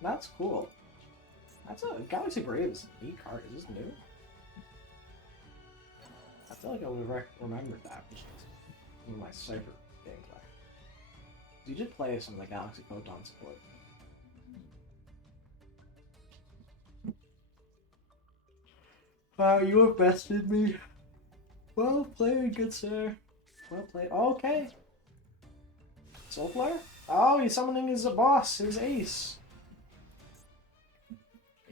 That's cool. That's a Galaxy Brave is a neat card. Is this new? I feel like I would have remembered that in my Cypher gameplay. You did play some of the Galaxy Photon support. You have bested me. Well played, good sir. Well played. Okay. Soul Flare? Oh, he's summoning his boss, his ace.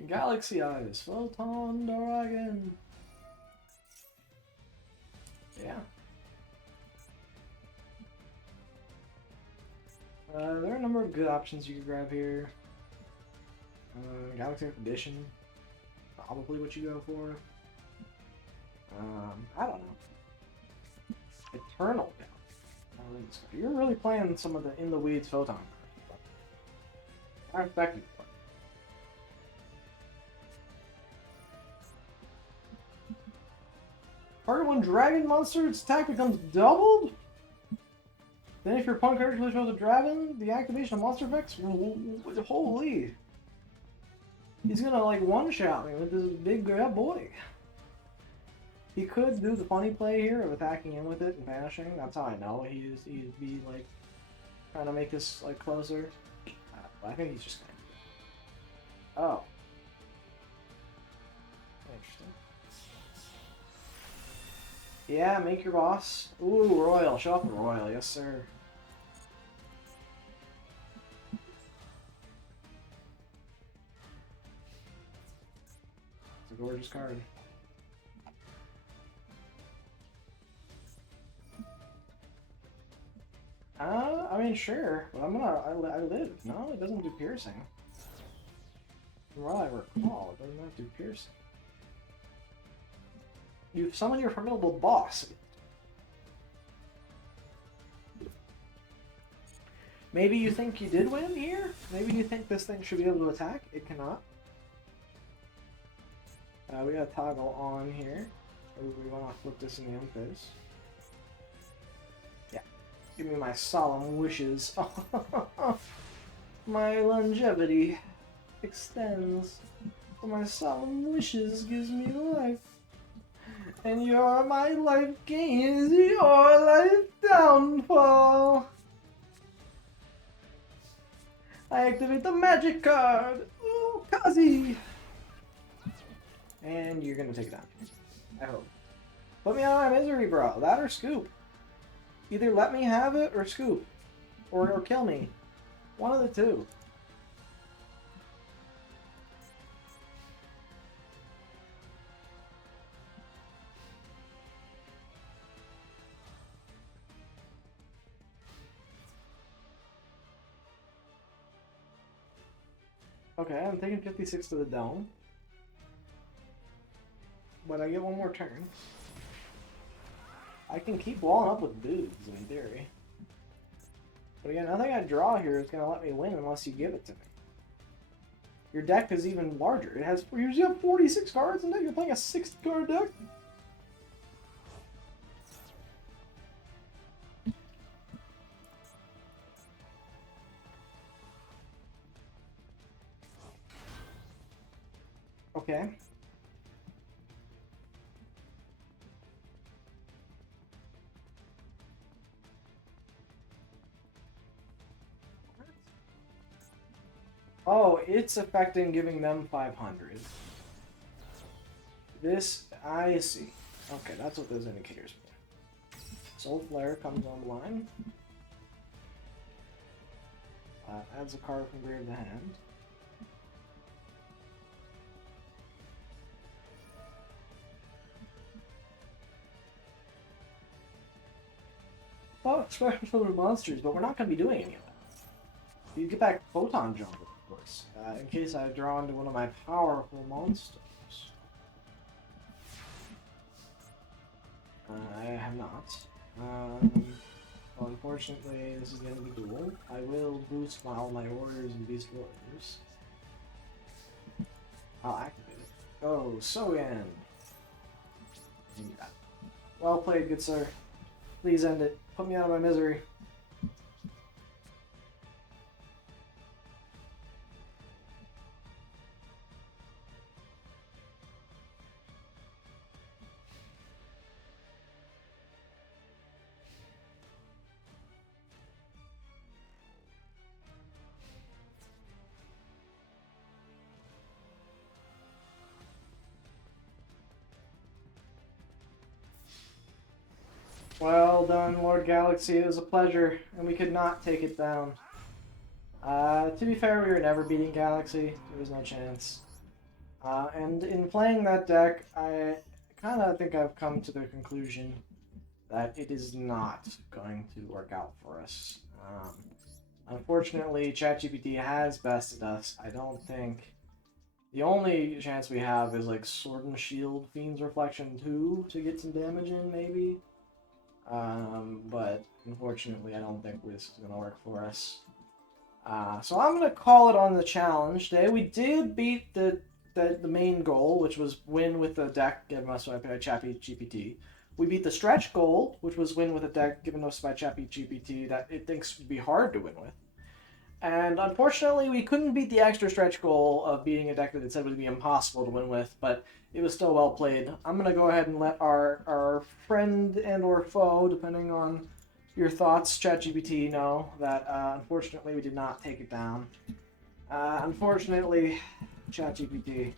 Galaxy Eyes, Photon Dragon. Yeah. There are a number of good options you could grab here. Galaxy Expedition, probably what you go for. I don't know. Eternal Galaxy. You're really playing some of the in the weeds Photon. I respect you for it. Target one dragon monster, its attack becomes doubled? Then if your opponent character shows a dragon, the activation of monster effects, holy. He's gonna like one-shot me with this big grab boy. He could do the funny play here of attacking in with it and vanishing. That's how I know he'd be like trying to make this like closer. I think he's just gonna do it. Oh. Interesting. Yeah, make your boss. Ooh, Royal. Show up a Royal. Yes, sir. It's a gorgeous card. I mean, sure, but I live. No, it doesn't do piercing. From what I recall, it does not do piercing. You summon your formidable boss. Maybe you think you did win here? Maybe you think this thing should be able to attack? It cannot. We got a toggle on here. We want to flip this in the end face. Yeah. Give me my solemn wishes. My longevity extends. My solemn wishes gives me life. And you're my life gain is your life downfall. I activate the magic card. Ooh, Kazi. And you're gonna take it down. I hope. Put me out of my misery, bro. That or scoop. Either let me have it or scoop. Or kill me. One of the two. Okay, I'm taking 56 to the dome. But I get one more turn. I can keep walling up with dudes, in theory. But again, nothing I draw here is going to let me win unless you give it to me. Your deck is even larger. It has, you usually have 46 cards in it. You're playing a 60-card deck. Okay. Oh, it's affecting giving them 500. This, I see. Okay, that's what those indicators mean. Soul Flare comes online. Adds a card from grave to hand. Oh, special summon monsters, but we're not going to be doing any of that. You get back Photon Jumper, of course, in case I draw into one of my powerful monsters. I have not. Well, unfortunately, this is the end of the duel. I will boost all my orders and beast warriors. I'll activate it. Go, Sogan! Well played, good sir. Please end it. Put me out of my misery. Well done, Lord Galaxy. It was a pleasure, and we could not take it down. To be fair, we were never beating Galaxy. There was no chance. And in playing that deck, I kind of think I've come to the conclusion that it is not going to work out for us. Unfortunately, ChatGPT has bested us. I don't think... The only chance we have is like Sword and Shield Fiend's Reflection 2 to get some damage in, maybe. But unfortunately, I don't think this is going to work for us. So I'm going to call it on the challenge today. We did beat the main goal, which was win with the deck given us by ChatGPT. We beat the stretch goal, which was win with a deck given us by ChatGPT that it thinks would be hard to win with. And unfortunately, we couldn't beat the extra stretch goal of beating a deck that it said would be impossible to win with, but it was still well played. I'm going to go ahead and let our friend and or foe, depending on your thoughts, ChatGPT, know that unfortunately we did not take it down. Unfortunately, ChatGPT.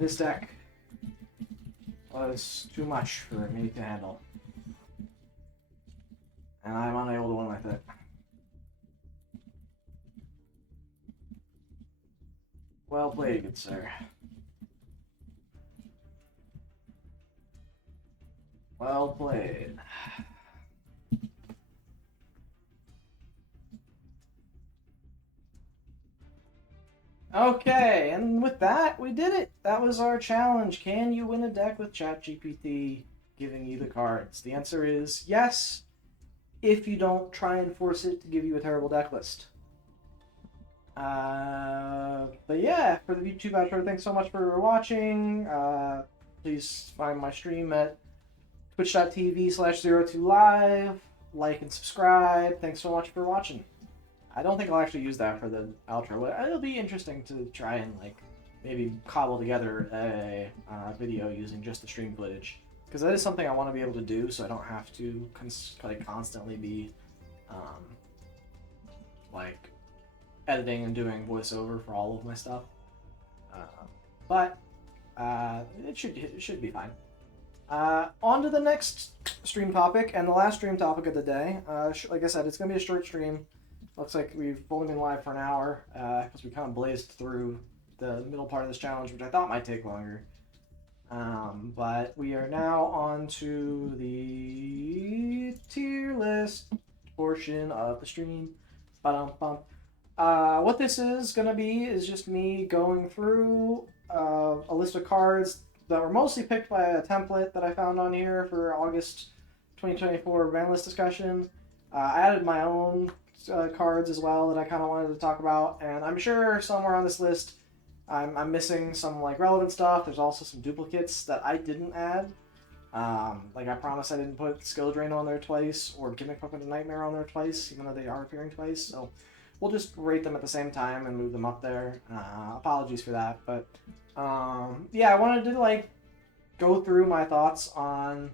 This deck was too much for me to handle. And I'm unable to win with it. Well played, good sir. Well played. Okay, and with that, we did it. That was our challenge. Can you win a deck with ChatGPT giving you the cards? The answer is yes, if you don't try and force it to give you a terrible deck list. But yeah, for the YouTube outro, thanks so much for watching. Please find my stream at twitch.tv/02live. Like and subscribe. Thanks so much for watching. I don't think I'll actually use that for the outro. It'll be interesting to try and like maybe cobble together a video using just the stream footage, because that is something I want to be able to do, so I don't have to constantly be like editing and doing voiceover for all of my stuff. But it should be fine. On to the next stream topic, and the last stream topic of the day. Like I said, it's going to be a short stream. Looks like we've only been live for an hour, because we kind of blazed through the middle part of this challenge, which I thought might take longer. But we are now on to the tier list portion of the stream. What this is going to be is just me going through a list of cards that were mostly picked by a template that I found on here for August 2024 banlist discussion. I added my own cards as well that I kind of wanted to talk about, and I'm sure somewhere on this list I'm missing some like relevant stuff. There's also some duplicates that I didn't add. Like I promise I didn't put Skill Drain on there twice or Gimmick Puppet and Nightmare on there twice, even though they are appearing twice. So we'll just rate them at the same time and move them up there. Apologies for that, but yeah, I wanted to like go through my thoughts on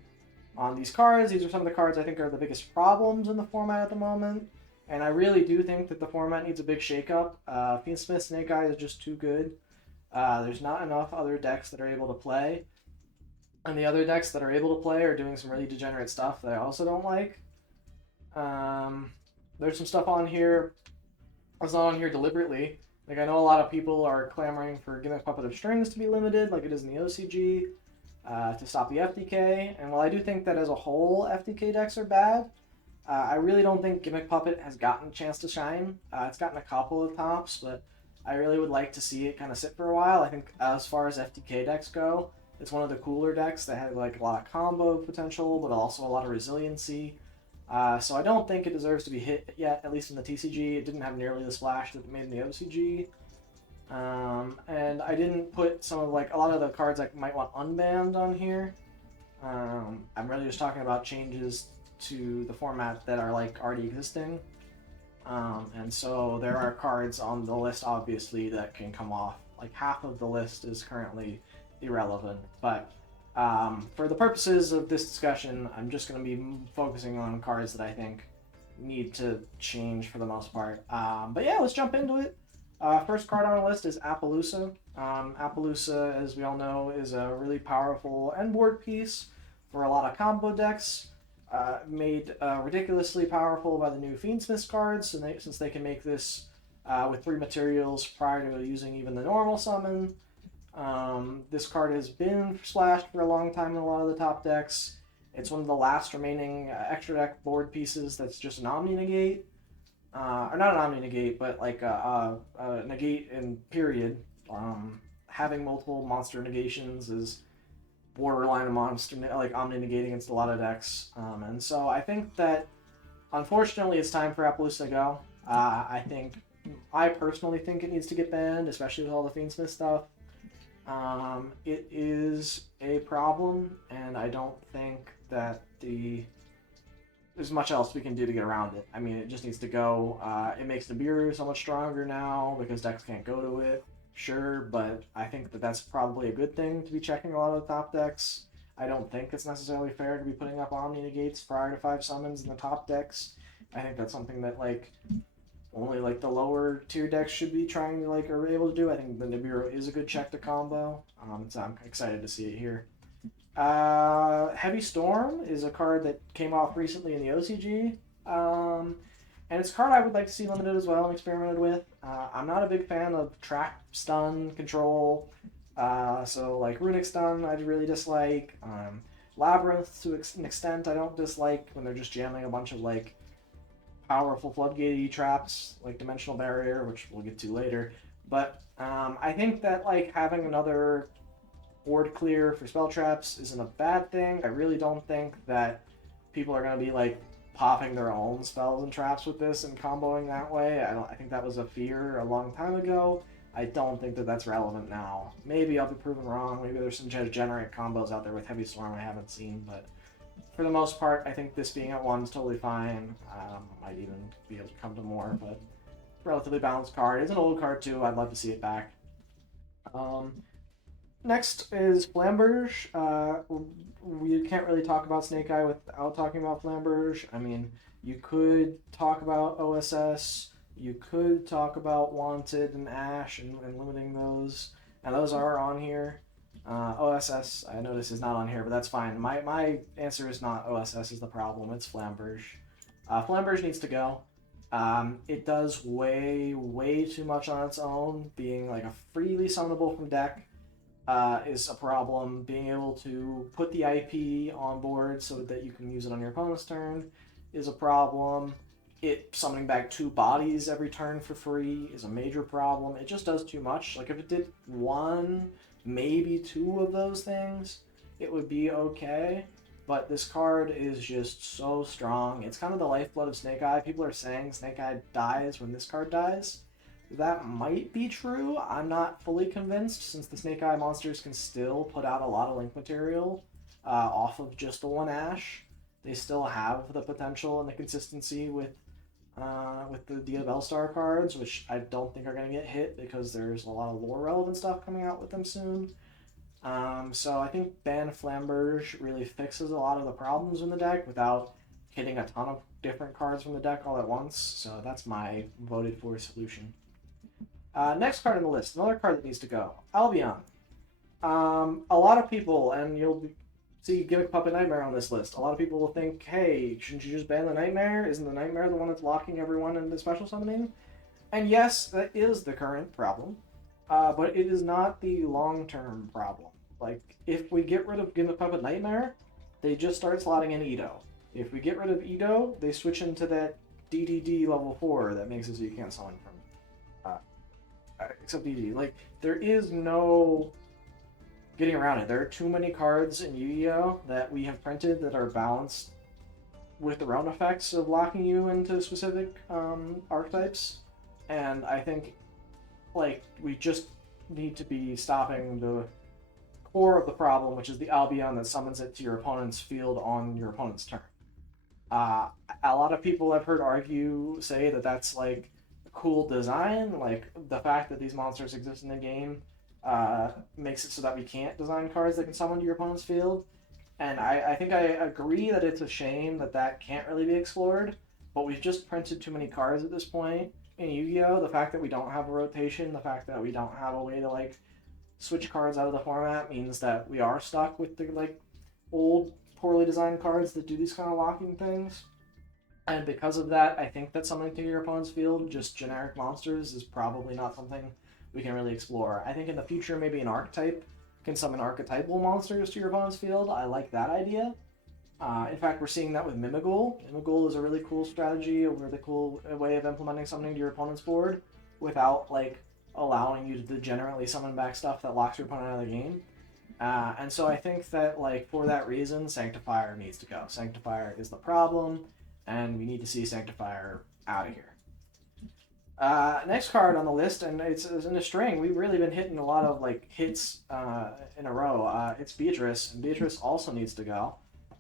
these cards. These are some of the cards I think are the biggest problems in the format at the moment. And I really do think that the format needs a big shakeup. Fiendsmith Snake Eye is just too good. There's not enough other decks that are able to play. And the other decks that are able to play are doing some really degenerate stuff that I also don't like. There's some stuff on here that's not on here deliberately. Like, I know a lot of people are clamoring for Gimmick Puppet of Strings to be limited, like it is in the OCG, to stop the FDK. And while I do think that as a whole FDK decks are bad, I really don't think Gimmick Puppet has gotten a chance to shine. It's gotten a couple of tops, but I really would like to see it kind of sit for a while. I think as far as FDK decks go, it's one of the cooler decks that had like a lot of combo potential, but also a lot of resiliency. So I don't think it deserves to be hit yet, at least in the TCG. It didn't have nearly the splash that it made in the OCG. And I didn't put some of like a lot of the cards I might want unbanned on here. I'm really just talking about changes to the format that are like already existing. And so there are cards on the list, obviously, that can come off. Like half of the list is currently irrelevant, but for the purposes of this discussion, I'm just going to be focusing on cards that I think need to change for the most part. But yeah, let's jump into it. First card on the list is Appaloosa. Appaloosa, as we all know, is a really powerful end board piece for a lot of combo decks. Made ridiculously powerful by the new Fiendsmith cards, since they can make this with 3 materials prior to using even the normal summon. This card has been splashed for a long time in a lot of the top decks. It's one of the last remaining extra deck board pieces that's just an Omni Negate. Or not an Omni Negate, but like a negate in period. Having multiple monster negations is borderline a monster, like Omni Negate against a lot of decks. And so I think that, unfortunately, it's time for Appaloosa to go. I personally think it needs to get banned, especially with all the Fiendsmith stuff. It is a problem, and I don't think that there's much else we can do to get around it. I mean, it just needs to go. It makes Nibiru so much stronger now because decks can't go to it. Sure, but I think that that's probably a good thing to be checking a lot of the top decks. I don't think it's necessarily fair to be putting up Omni Negates prior to 5 summons in the top decks. I think that's something that like only like the lower tier decks should be trying to like are able to do. I think the Nibiru is a good check to combo. So I'm excited to see it here. Heavy Storm is a card that came off recently in the OCG. And it's a card I would like to see limited as well and experimented with. I'm not a big fan of trap, stun, control. So like Runic Stun I really dislike. Labyrinth to an extent I don't dislike when they're just jamming a bunch of like powerful floodgatey traps like Dimensional Barrier, which we'll get to later. But I think that like having another board clear for spell traps isn't a bad thing. I really don't think that people are going to be like popping their own spells and traps with this and comboing that way. I think that was a fear a long time ago. I don't think that that's relevant now. Maybe I'll be proven wrong. Maybe there's some degenerate combos out there with Heavy Storm I haven't seen, but for the most part, I think this being at 1 is totally fine. Might even be able to come to more, but relatively balanced card. It's an old card too. I'd love to see it back. Next is Flamberge. We can't really talk about Snake Eye without talking about Flamberge. I mean, you could talk about OSS. You could talk about Wanted and Ash and limiting those. And those are on here. OSS, I notice, is not on here, but that's fine. My answer is not OSS is the problem. It's Flamberge. Flamberge needs to go. It does way too much on its own. Being like a freely summonable from deck is a problem. Being able to put the IP on board so that you can use it on your opponent's turn is a problem. It summoning back 2 bodies every turn for free is a major problem. It just does too much. Like if it did 1, maybe 2 of those things, it would be okay. But this card is just so strong. It's kind of the lifeblood of Snake Eye. People are saying Snake Eye dies when this card dies. That might be true. I'm not fully convinced, since the Snake Eye monsters can still put out a lot of link material off of just the 1 Ash. They still have the potential and the consistency with the Dia Bellstar cards, which I don't think are going to get hit because there's a lot of lore relevant stuff coming out with them soon. So I think Ban Flamberge really fixes a lot of the problems in the deck without hitting a ton of different cards from the deck all at once. So that's my voted for solution. Next card on the list, another card that needs to go, Albion. A lot of people, and you'll see Gimmick Puppet Nightmare on this list, a lot of people will think, hey, shouldn't you just ban the Nightmare? Isn't the Nightmare the one that's locking everyone into special summoning? And yes, that is the current problem, but it is not the long-term problem. Like, if we get rid of Gimmick Puppet Nightmare, they just start slotting in Edo. If we get rid of Edo, they switch into that DDD level 4 that makes it so you can't summon from except DDD. Like, there is no getting around it. There are too many cards in Yu-Gi-Oh! That we have printed that are balanced with their own effects of locking you into specific archetypes. And I think, like, we just need to be stopping the core of the problem, which is the Albion that summons it to your opponent's field on your opponent's turn. A lot of people I've heard say that that's, like, a cool design. Like, the fact that these monsters exist in the game makes it so that we can't design cards that can summon to your opponent's field. And I think I agree that it's a shame that can't really be explored, but we've just printed too many cards at this point in Yu-Gi-Oh! The fact that we don't have a rotation, the fact that we don't have a way to, like, switch cards out of the format means that we are stuck with the, like, old, poorly designed cards that do these kind of locking things. And because of that, I think that summoning to your opponent's field, just generic monsters, is probably not something we can really explore. I think in the future, maybe an archetype can summon archetypal monsters to your opponent's field. I like that idea. In fact, we're seeing that with Mimigul. Mimigul is a really cool strategy, a really cool way of implementing something to your opponent's board without, like, allowing you to degenerately summon back stuff that locks your opponent out of the game. And so I think that, like, for that reason, Sanctifier needs to go. Sanctifier is the problem, and we need to see Sanctifier out of here. Next card on the list, and it's in a string. We've really been hitting a lot of, like, hits in a row. It's Beatrice, and Beatrice also needs to go.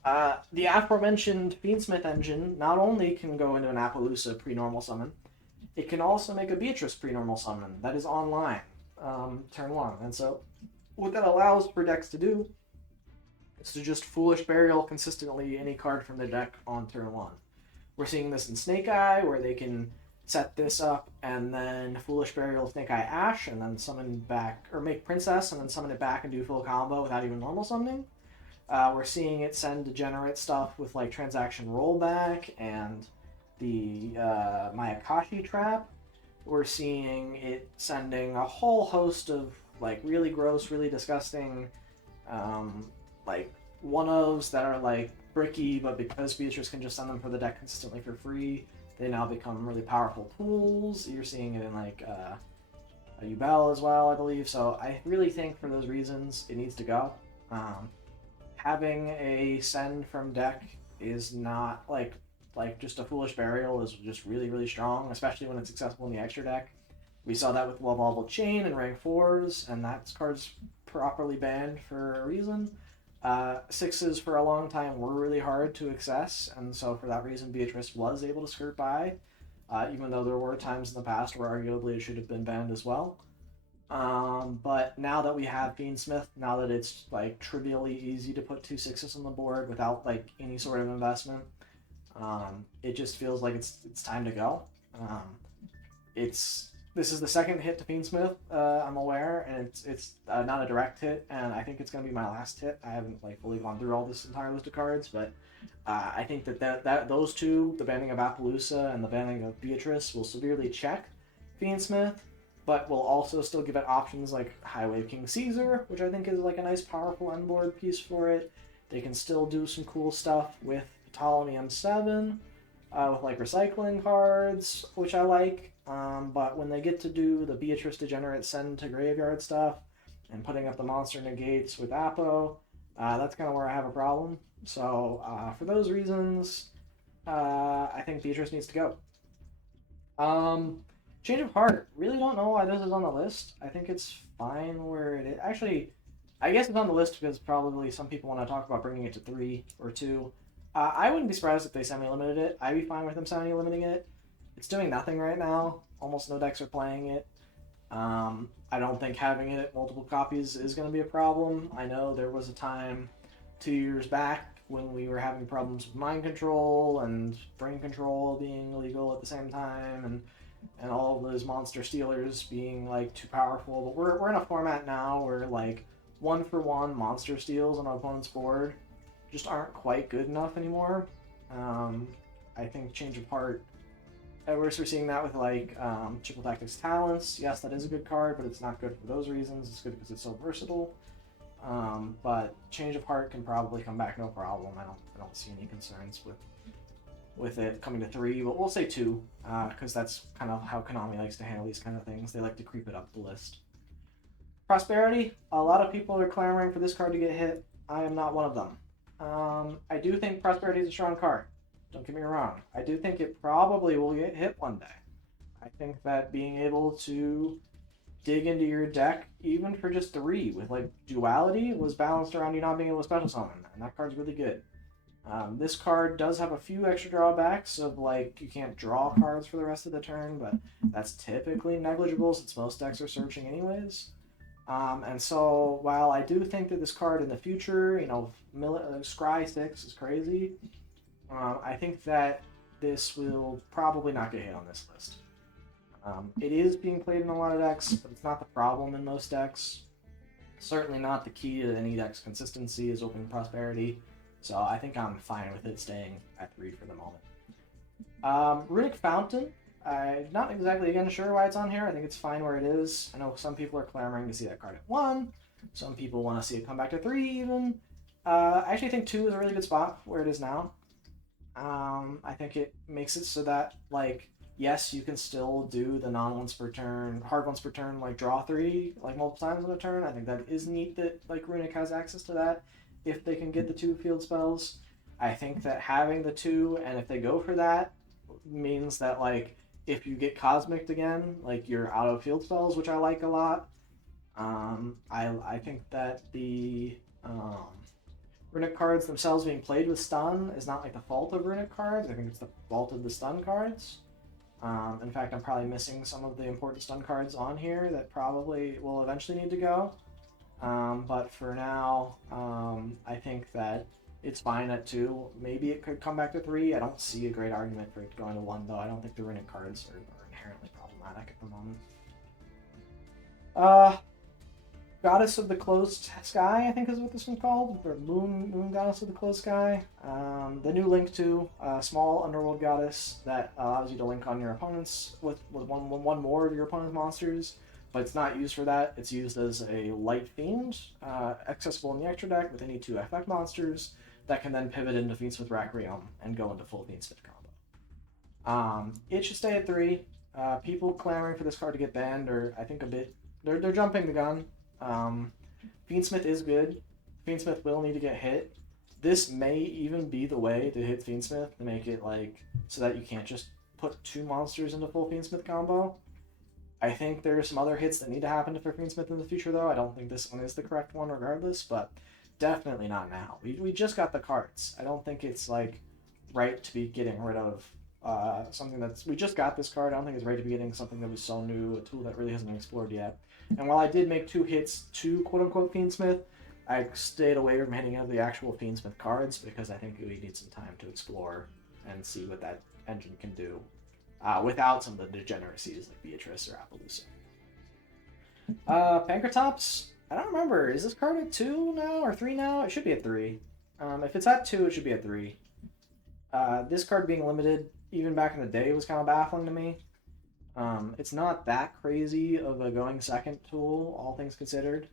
The aforementioned Fiendsmith engine not only can go into an Appaloosa pre-normal summon, it can also make a Beatrice pre-normal summon that is online turn 1. And so what that allows for decks to do is to just Foolish Burial consistently any card from the deck on turn 1. We're seeing this in Snake Eye, where they can set this up and then Foolish Burial Snake Eye Ash and then summon back, or make Princess and then summon it back and do full combo without even normal summoning. We're seeing it send degenerate stuff with, like, Transaction Rollback and the Mayakashi Trap. We're seeing it sending a whole host of, like, really gross, really disgusting, like, one-ofs that are, like, bricky, but because Beatrice can just send them for the deck consistently for free, they now become really powerful tools. You're seeing it in, like, a Yubel as well, I believe. So I really think for those reasons, it needs to go. Having a send from deck is not, like just a Foolish Burial is just really, really strong, especially when it's accessible in the extra deck. We saw that with Evolvable Chain and rank 4s, and that card's properly banned for a reason. 6s for a long time were really hard to access, and so for that reason Beatrice was able to skirt by, even though there were times in the past where arguably it should have been banned as well. But now that we have Fiendsmith, now that it's, like, trivially easy to put 2 6s on the board without, like, any sort of investment, it just feels like it's time to go. This is the second hit to Fiendsmith, I'm aware, and it's not a direct hit, and I think it's going to be my last hit. I haven't, like, fully gone through all this entire list of cards, but I think that those two, the banning of Appaloosa and the banning of Beatrice, will severely check Fiendsmith, but will also still give it options like Highway King Caesar, which I think is, like, a nice powerful end board piece for it. They can still do some cool stuff with Ptolemy M7, with, like, recycling cards, which I like. But when they get to do the Beatrice Degenerate send to graveyard stuff and putting up the monster negates with Apo, that's kind of where I have a problem. So for those reasons, I think Beatrice needs to go. Change of Heart. Really don't know why this is on the list. I think it's fine where it is. Actually, I guess it's on the list because probably some people want to talk about bringing it to 3 or 2. I wouldn't be surprised if they semi-limited it. I'd be fine with them semi-limiting it. It's doing nothing right now. Almost no decks are playing it. I don't think having it at multiple copies is going to be a problem. I know there was a time 2 years back when we were having problems with mind control and brain control being illegal at the same time, and all of those monster stealers being like too powerful. But we're in a format now where like 1-for-1 monster steals on an opponent's board just aren't quite good enough anymore. I think Change of Heart, we're seeing that with like Triple Tactics Talents. Yes, that is a good card, but it's not good for those reasons. It's good because it's so versatile. But Change of Heart can probably come back no problem. I don't see any concerns with it coming to 3, but we'll say 2, because that's kind of how Konami likes to handle these kind of things. They like to creep it up the list. Prosperity, a lot of people are clamoring for this card to get hit. I am not one of them. I do think Prosperity is a strong card. Don't get me wrong. I do think it probably will get hit one day. I think that being able to dig into your deck, even for just 3, with like duality, was balanced around you not being able to special summon, and that card's really good. This card does have a few extra drawbacks of like you can't draw cards for the rest of the turn, but that's typically negligible since most decks are searching anyways. And so while I do think that this card in the future, Scry 6 is crazy, I think that this will probably not get hit on this list. It is being played in a lot of decks, but it's not the problem in most decks. Certainly not the key to any deck's consistency is open prosperity, so I think I'm fine with it staying at 3 for the moment. Runic Fountain, I'm not exactly again sure why it's on here. I think it's fine where it is. I know some people are clamoring to see that card at 1. Some people want to see it come back to 3 even. I actually think 2 is a really good spot where it is now. I think it makes it so that, like, yes, you can still do the non-once per turn, hard once per turn, like draw 3, like multiple times in a turn. I think that is neat that like Runic has access to that if they can get the 2 field spells. I think that having the 2, and if they go for that, means that like if you get Cosmic again, like you're out of field spells, which I like a lot. I think that the Runic cards themselves being played with stun is not like the fault of Runic cards. I think it's the fault of the stun cards. In fact, I'm probably missing some of the important stun cards on here that probably will eventually need to go. But for now, I think that it's fine at 2. Maybe it could come back to 3. I don't see a great argument for it going to 1, though. I don't think the Runic cards are inherently problematic at the moment. Goddess of the Closed Sky, I think is what this one's called, or Moon Goddess of the Closed Sky. The new link to a small underworld goddess that allows you to link on your opponents with one more of your opponent's monsters, but it's not used for that. It's used as a light fiend, accessible in the extra deck with any 2 FF monsters that can then pivot into Fiendsmith Requiem and go into full Fiendsmith combo. It should stay at 3. People clamoring for this card to get banned are, I think, a bit... They're jumping the gun. Fiendsmith is good. Fiendsmith will need to get hit. This may even be the way to hit Fiendsmith to make it like so that you can't just put 2 monsters into full Fiendsmith combo. I think there are some other hits that need to happen for Fiendsmith in the future, though. I don't think this one is the correct one regardless, but definitely not now. We just got the cards. I don't think it's like right to be getting rid of something that's... We just got this card. I don't think it's right to be getting something that was so new, a tool that really hasn't been explored yet. And while I did make 2 hits to quote-unquote Fiendsmith, I stayed away from hitting out the actual Fiendsmith cards because I think we need some time to explore and see what that engine can do without some of the degeneracies like Beatrice or Appaloosa. Pankratops, I don't remember. Is this card at 2 now or 3 now? It should be at 3. If it's at 2, it should be at 3. This card being limited, even back in the day, was kind of baffling to me. It's not that crazy of a going second tool, all things considered.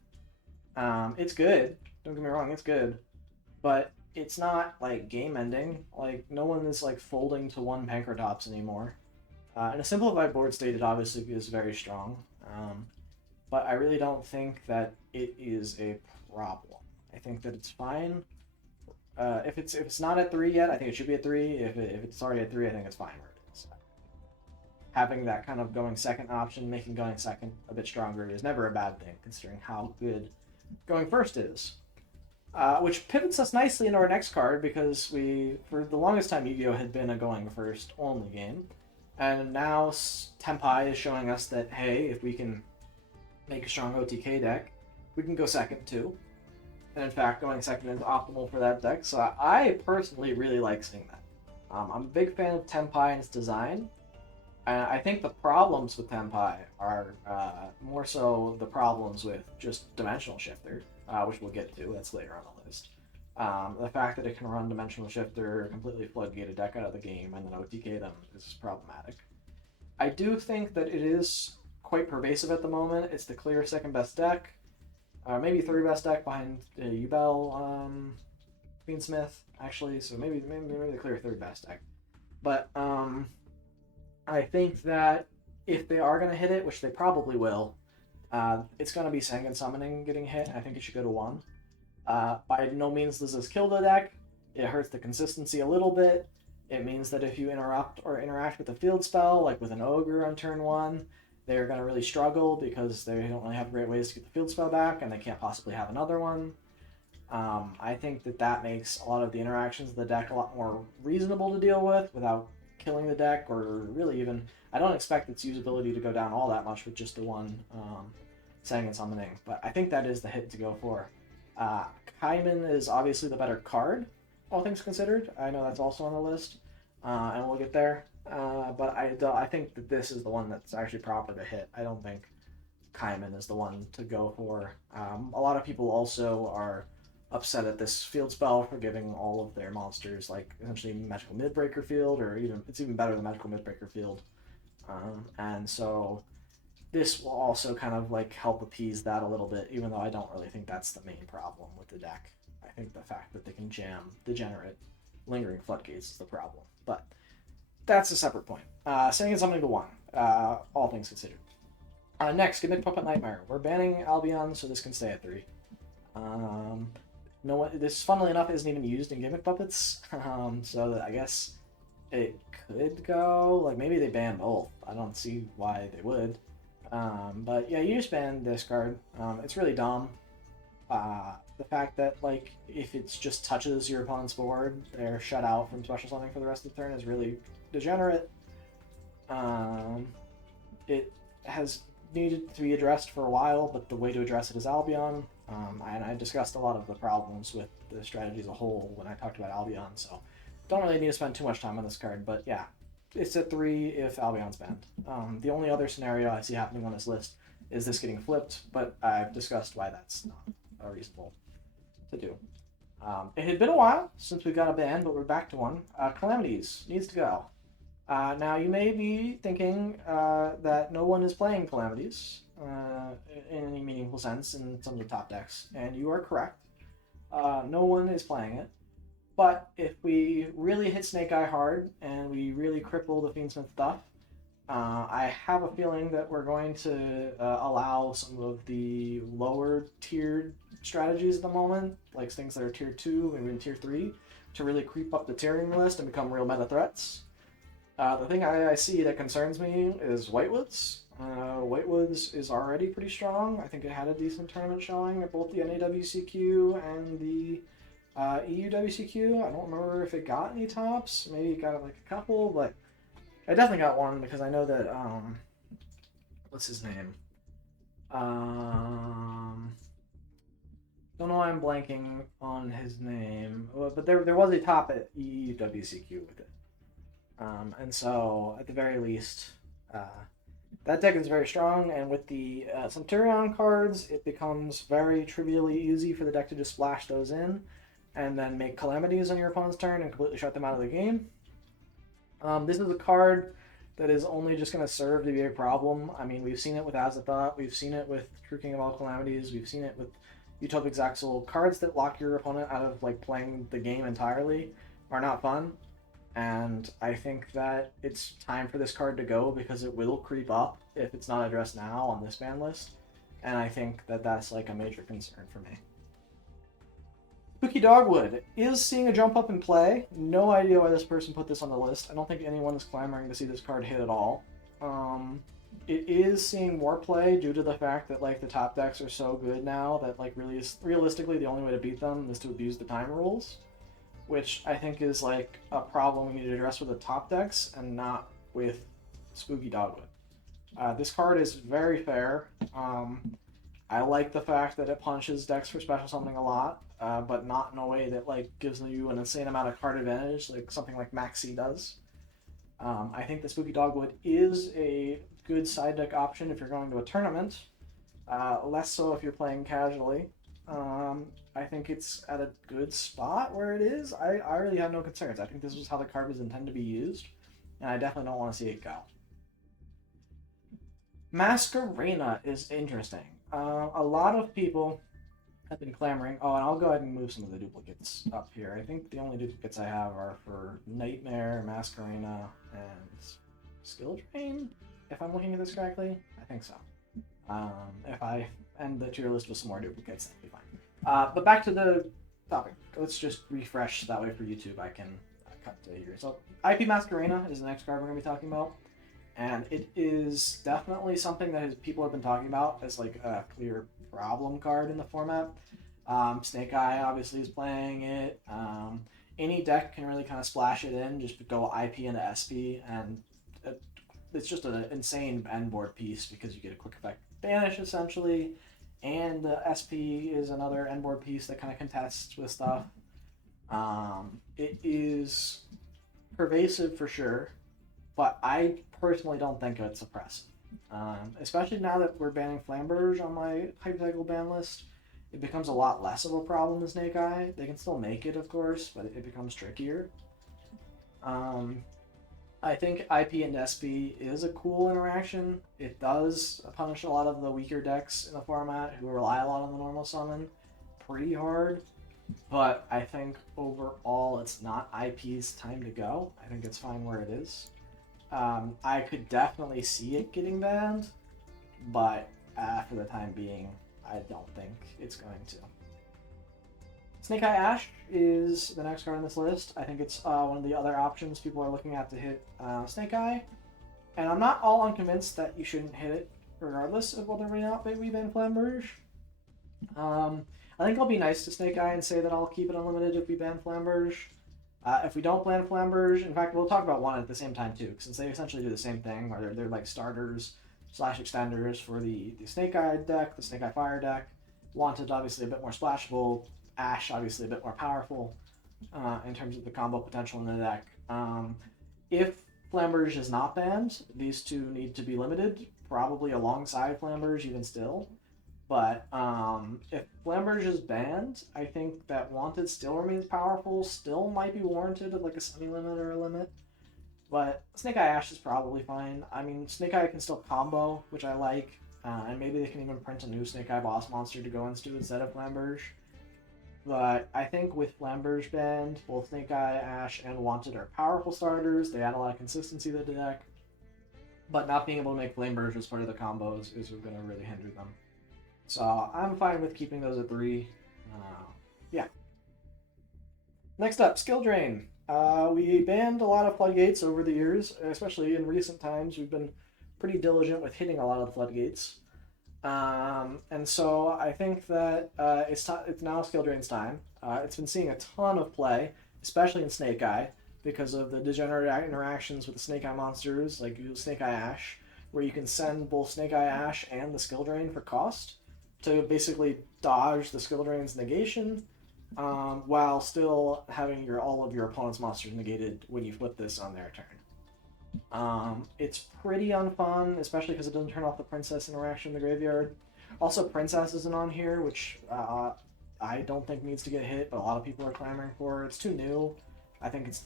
It's good. Don't get me wrong, it's good. But it's not, like, game-ending. Like, no one is, like, folding to 1 Pankratops anymore. In a simplified board state, it obviously is very strong. But I really don't think that it is a problem. I think that it's fine. If it's not at 3 yet, I think it should be at 3. If it's already at 3, I think it's fine where it is. Having that kind of going second option, making going second a bit stronger is never a bad thing, considering how good going first is. Which pivots us nicely into our next card, because for the longest time, Yu-Gi-Oh! Had been a going first only game. And now Tenpai is showing us that, hey, if we can make a strong OTK deck, we can go second too. And in fact, going second is optimal for that deck. So I personally really like seeing that. I'm a big fan of Tenpai and its design. I think the problems with Tenpai are more so the problems with just Dimensional Shifter, which we'll get to. That's later on the list. The fact that it can run Dimensional Shifter, completely floodgate a deck out of the game, and then OTK them is problematic. I do think that it is quite pervasive at the moment. It's the clear second best deck. Maybe third best deck behind Ubel, Queensmith, actually. So maybe the clear third best deck. But I think that if they are going to hit it, which they probably will, it's going to be Sangan Summoning getting hit. I think it should go to 1. By no means does this kill the deck. It hurts the consistency a little bit. It means that if you interrupt or interact with a field spell, like with an Ogre on turn 1, they're going to really struggle because they don't really have great ways to get the field spell back, and they can't possibly have another one. I think that makes a lot of the interactions of the deck a lot more reasonable to deal with without killing the deck, or really even... I don't expect its usability to go down all that much with just the one Sangan Summoning, but I think that is the hit to go for. Kaiman is obviously the better card, all things considered. I know that's also on the list, and we'll get there. But I think that this is the one that's actually proper to hit. I don't think Kaiman is the one to go for. A lot of people also are upset at this field spell for giving all of their monsters like essentially Magical Midbreaker Field, or it's even better than Magical Midbreaker Field. And so this will also kind of like help appease that a little bit, even though I don't really think that's the main problem with the deck. I think the fact that they can jam Degenerate Lingering Floodgates is the problem. But that's a separate point. Saying it's something to 1, all things considered. Next, Gimmick Puppet Nightmare. We're banning Albion, so this can stay at 3. No one. This, funnily enough, isn't even used in Gimmick Puppets, so I guess it could go. Like, maybe they ban both. I don't see why they would. But yeah, you just ban this card. It's really dumb. The fact that, like, if it just touches your opponent's board, they're shut out from special summoning for the rest of the turn is really degenerate. It has needed to be addressed for a while, but the way to address it is Albion. And I discussed a lot of the problems with the strategy as a whole when I talked about Albion, so don't really need to spend too much time on this card, but yeah, it's at 3 if Albion's banned. The only other scenario I see happening on this list is this getting flipped, but I've discussed why that's not reasonable to do. It had been a while since we got a ban, but we're back to one. Calamities needs to go. Now, you may be thinking that no one is playing Calamities in any meaningful sense in some of the top decks, and you are correct. No one is playing it. But if we really hit Snake Eye hard and we really cripple the Fiendsmith stuff, I have a feeling that we're going to allow some of the lower tiered strategies at the moment, like things that are tier 2 and even tier 3, to really creep up the tiering list and become real meta threats. The thing I see that concerns me is Whitewoods. Whitewoods is already pretty strong. I think it had a decent tournament showing at both the NAWCQ and the EUWCQ. I don't remember if it got any tops. Maybe it got like a couple, but I definitely got one because I know that, what's his name? Don't know why I'm blanking on his name, but there was a top at EUWCQ with it. And so, at the very least, that deck is very strong, and with the Centurion cards, it becomes very trivially easy for the deck to just splash those in, and then make Calamities on your opponent's turn and completely shut them out of the game. This is a card that is only just going to serve to be a problem. I mean, we've seen it with Azathoth, we've seen it with True King of All Calamities, we've seen it with Utopic Zaxel. Cards that lock your opponent out of like playing the game entirely are not fun. And I think that it's time for this card to go because it will creep up if it's not addressed now on this ban list. And I think that that's like a major concern for me. Spooky Dogwood is seeing a jump up in play. No idea why this person put this on the list. I don't think anyone is clamoring to see this card hit at all. It is seeing more play due to the fact that like the top decks are so good now that like really realistically the only way to beat them is to abuse the time rules, which I think is like a problem we need to address with the top decks and not with Spooky Dogwood. This card is very fair. I like the fact that it punishes decks for special summoning a lot, but not in a way that like gives you an insane amount of card advantage, like something like Maxi does. I think the Spooky Dogwood is a good side deck option if you're going to a tournament. Less so if you're playing casually. I think it's at a good spot where it is. I really have no concerns. I think this was how the card was intended to be used, and I definitely don't want to see it go. Masquerena is interesting. A lot of people have been clamoring. Oh, and I'll go ahead and move some of the duplicates up here. I think the only duplicates I have are for Nightmare, Masquerena, and Skill Drain, if I'm looking at this correctly. I think so. If I end the tier list with some more duplicates, that'd be fine. But back to the topic. Let's just refresh that way for YouTube. I can cut to here. So IP Masquerena is the next card we're going to be talking about. And it is definitely something that people have been talking about as like a clear problem card in the format. Snake Eye obviously is playing it. Any deck can really kind of splash it in, just go IP into SP, and it's just an insane end board piece because you get a quick effect banish essentially, and the SP is another end board piece that kind of contests with stuff. It is pervasive for sure, but I personally don't think it's oppressive. Especially now that we're banning Flamberge on my hypothetical ban list, it becomes a lot less of a problem than Snake Eye. They can still make it, of course, but it becomes trickier. I think IP and SP is a cool interaction. It does punish a lot of the weaker decks in the format who rely a lot on the normal summon pretty hard. But I think overall it's not IP's time to go. I think it's fine where it is. I could definitely see it getting banned, but for the time being, I don't think it's going to. Snake Eye Ash is the next card on this list. I think it's one of the other options people are looking at to hit Snake Eye. And I'm not all unconvinced that you shouldn't hit it regardless of whether or not we ban Flamberge. I think I'll be nice to Snake Eye and say that I'll keep it unlimited if we ban Flamberge. If we don't ban Flamberge, in fact, we'll talk about one at the same time too, since they essentially do the same thing, where they're like starters / extenders for the Snake Eye deck, the Snake Eye Fire deck. Wanted obviously a bit more splashable, Ash obviously a bit more powerful in terms of the combo potential in the deck. If Flamberge is not banned, these two need to be limited, probably alongside Flamberge even still. But if Flamberge is banned, I think that Wanted still remains powerful, still might be warranted at like a semi-limit or a limit. But Snake Eye Ash is probably fine. I mean, Snake Eye can still combo, which I like, and maybe they can even print a new Snake Eye boss monster to go into instead of Flamberge. But I think with Flamberge banned, both Snake Eye, Ash, and Wanted are powerful starters. They add a lot of consistency to the deck. But not being able to make Flamberge as part of the combos is going to really hinder them. So I'm fine with keeping those at 3. Yeah. Next up, Skill Drain. We banned a lot of floodgates over the years, especially in recent times. We've been pretty diligent with hitting a lot of the floodgates. And so I think that it's now Skill Drain's time. It's been seeing a ton of play, especially in Snake Eye, because of the degenerate interactions with the Snake Eye monsters, like Snake Eye Ash, where you can send both Snake Eye Ash and the Skill Drain for cost to basically dodge the Skill Drain's negation, while still having all of your opponent's monsters negated when you flip this on their turn. It's pretty unfun, especially because it doesn't turn off the Princess interaction in the graveyard. Also, Princess isn't on here, which I don't think needs to get hit, but a lot of people are clamoring for. It's too new. I think it's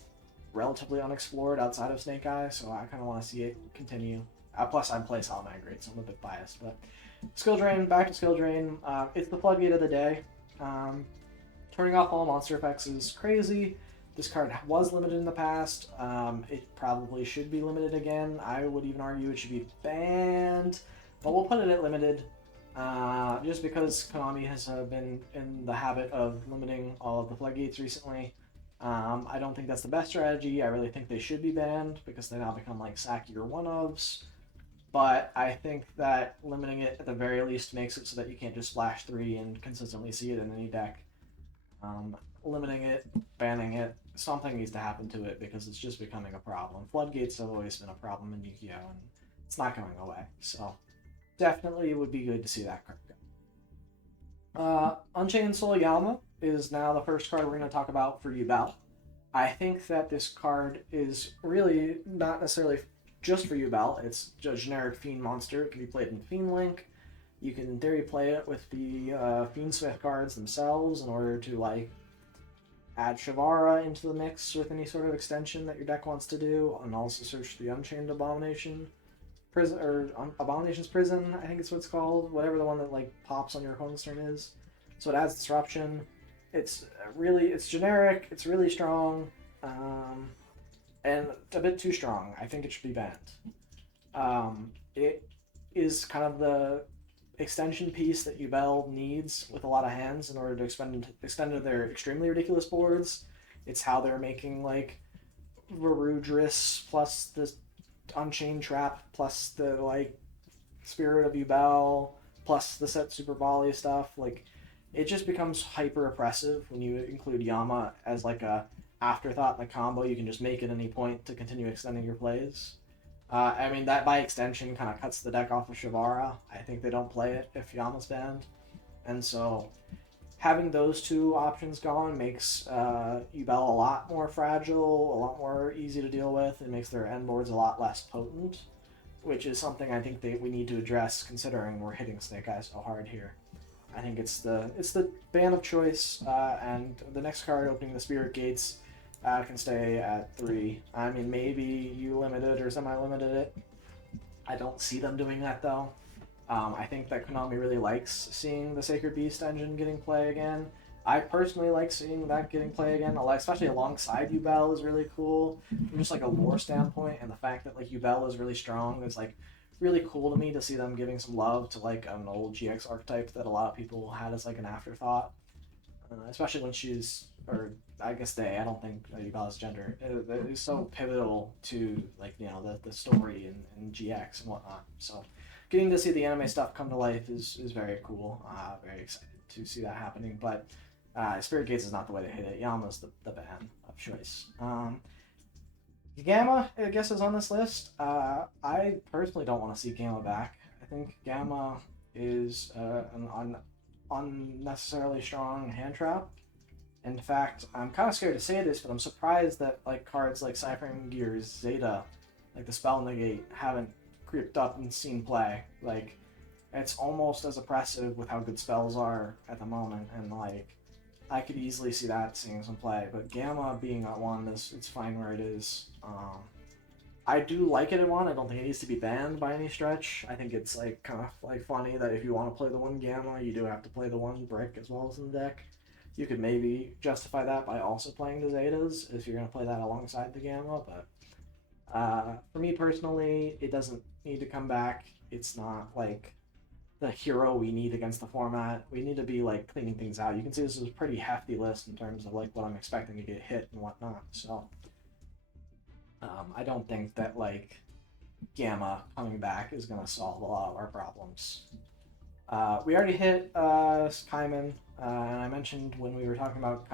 relatively unexplored outside of Snake Eye, so I kind of want to see it continue. Plus, I play Solid Migrate, so I'm a bit biased, but Skill Drain, back to Skill Drain. It's the floodgate of the day. Turning off all monster effects is crazy. This card was limited in the past. It probably should be limited again. I would even argue it should be banned, but we'll put it at limited, just because Konami has been in the habit of limiting all of the floodgates recently. I don't think that's the best strategy. I really think they should be banned because they now become like sacky or one-ofs. But I think that limiting it at the very least makes it so that you can't just splash 3 and consistently see it in any deck. Limiting it, banning it, something needs to happen to it because it's just becoming a problem. Floodgates have always been a problem in Yu-Gi-Oh! And it's not going away. So definitely it would be good to see that card go. Unchained Soul Yama is now the first card we're going to talk about for Yubel. I think that this card is really not necessarily just for Yubel. It's a generic Fiend monster. It can be played in Fiend Link. You can, in theory, play it with the Fiendsmith cards themselves in order to, like, add Shavara into the mix with any sort of extension that your deck wants to do, and also search the Unchained Abomination prison, or Abomination's Prison, I think it's what it's called, whatever the one that like pops on your opponent's turn is. So it adds disruption. It's generic. It's really strong, and a bit too strong. I think it should be banned. It is kind of the extension piece that Yubel needs with a lot of hands in order to extend their extremely ridiculous boards. It's how they're making like Varudris plus the Unchained Trap plus the like Spirit of Yubel plus the set Super Volley stuff. Like it just becomes hyper oppressive when you include Yama as like a afterthought in the combo. You can just make at any point to continue extending your plays. I mean, that by extension kind of cuts the deck off of Shavara. I think they don't play it if Yama's banned. And so having those two options gone makes Yubel a lot more fragile, a lot more easy to deal with. It makes their end boards a lot less potent, which is something I think we need to address considering we're hitting Snake Eyes so hard here. I think it's the ban of choice, and the next card opening the Spirit Gates can stay at 3. I mean, maybe you limited or semi-limited it. I don't see them doing that, though. I think that Konami really likes seeing the Sacred Beast engine getting play again. I personally like seeing that getting play again, especially alongside Yubel is really cool. From just like a lore standpoint, and the fact that like Yubel is really strong is like really cool to me to see them giving some love to like an old GX archetype that a lot of people had as like an afterthought. Especially when she's, or I guess they, I don't think Yubel's gender is so pivotal to like the story and GX and whatnot. So getting to see the anime stuff come to life is very cool. Very excited to see that happening. But Spirit Gates is not the way to hit it. Yama's the ban of choice. Gamma, I guess, is on this list. I personally don't want to see Gamma back. I think Gamma is an unnecessarily strong hand trap. In fact, I'm kind of scared to say this, but I'm surprised that like cards like Ciphering Gears Zeta, like the Spell Negate, haven't creeped up and seen play. Like, it's almost as oppressive with how good spells are at the moment, and like I could easily see that seeing some play. But Gamma being at 1, it's fine where it is. I do like it at 1. I don't think it needs to be banned by any stretch. I think it's like kind of like funny that if you want to play the 1 Gamma, you do have to play the 1 Brick as well as in the deck. You could maybe justify that by also playing the Zetas if you're going to play that alongside the Gamma, but for me personally, it doesn't need to come back. It's not like the hero we need against the format. We need to be like cleaning things out. You can see this is a pretty hefty list in terms of like what I'm expecting to get hit and whatnot. So I don't think that like Gamma coming back is going to solve a lot of our problems. We already hit Kaiman, and I mentioned when we were talking about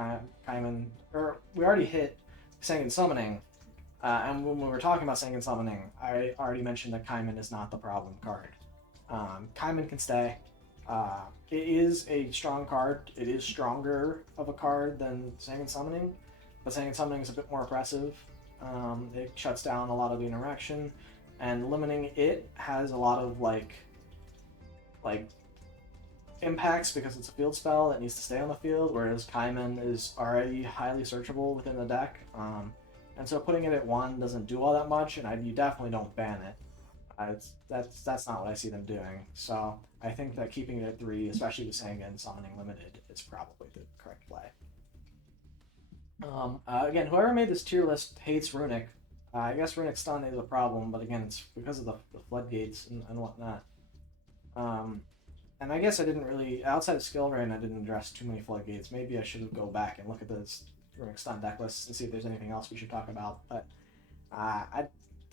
Kaiman, or we already hit Sangan Summoning, and when we were talking about Sangan Summoning, I already mentioned that Kaiman is not the problem card. Kaiman can stay. It is a strong card. It is stronger of a card than Sangan Summoning, but Sangan Summoning is a bit more oppressive. It shuts down a lot of the interaction, and limiting it has a lot of like impacts because it's a field spell that needs to stay on the field, whereas Kaiman is already highly searchable within the deck. And so putting it at 1 doesn't do all that much, and you definitely don't ban it. That's not what I see them doing. So I think that keeping it at 3, especially with Sangan Summoning Limited, is probably the correct play. Again, whoever made this tier list hates Runic. I guess Runic Stun is a problem, but again, it's because of the floodgates and whatnot. And I guess I didn't really, outside of Skill Rain, I didn't address too many floodgates. Maybe I should go back and look at this Runic Stun deck list and see if there's anything else we should talk about. But I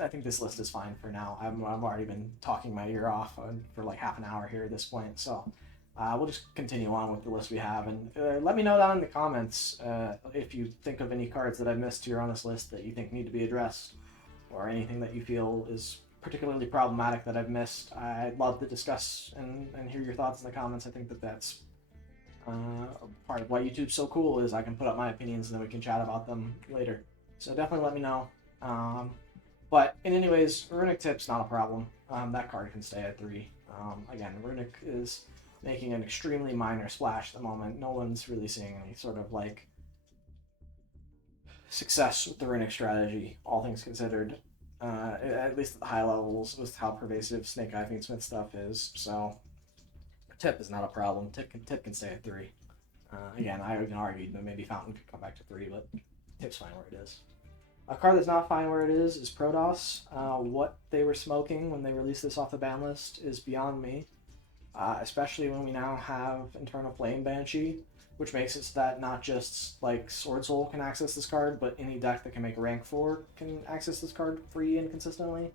think this list is fine for now. I've already been talking my ear off for like half an hour here at this point, so we'll just continue on with the list we have. And let me know down in the comments if you think of any cards that I missed here on this list that you think need to be addressed, or anything that you feel is particularly problematic that I've missed. I'd love to discuss and hear your thoughts in the comments. I think that's Part of why YouTube's so cool is I can put up my opinions and then we can chat about them later. So definitely let me know. But in anyways, Runic Tip's not a problem. That card can stay at 3. Again, Runic is making an extremely minor splash at the moment. No one's really seeing any sort of like success with the Runic strategy, all things considered. At least at the high levels, with how pervasive Snake Eye Smith stuff is. So Tip is not a problem. Tip can stay at 3. Again, I even argued that maybe Fountain could come back to 3, but Tip's fine where it is. A card that's not fine where it is Protoss. What they were smoking when they released this off the ban list is beyond me. Especially when we now have Internal Flame Banshee, which makes it so that not just like Sword Soul can access this card, but any deck that can make a rank 4 can access this card free and consistently.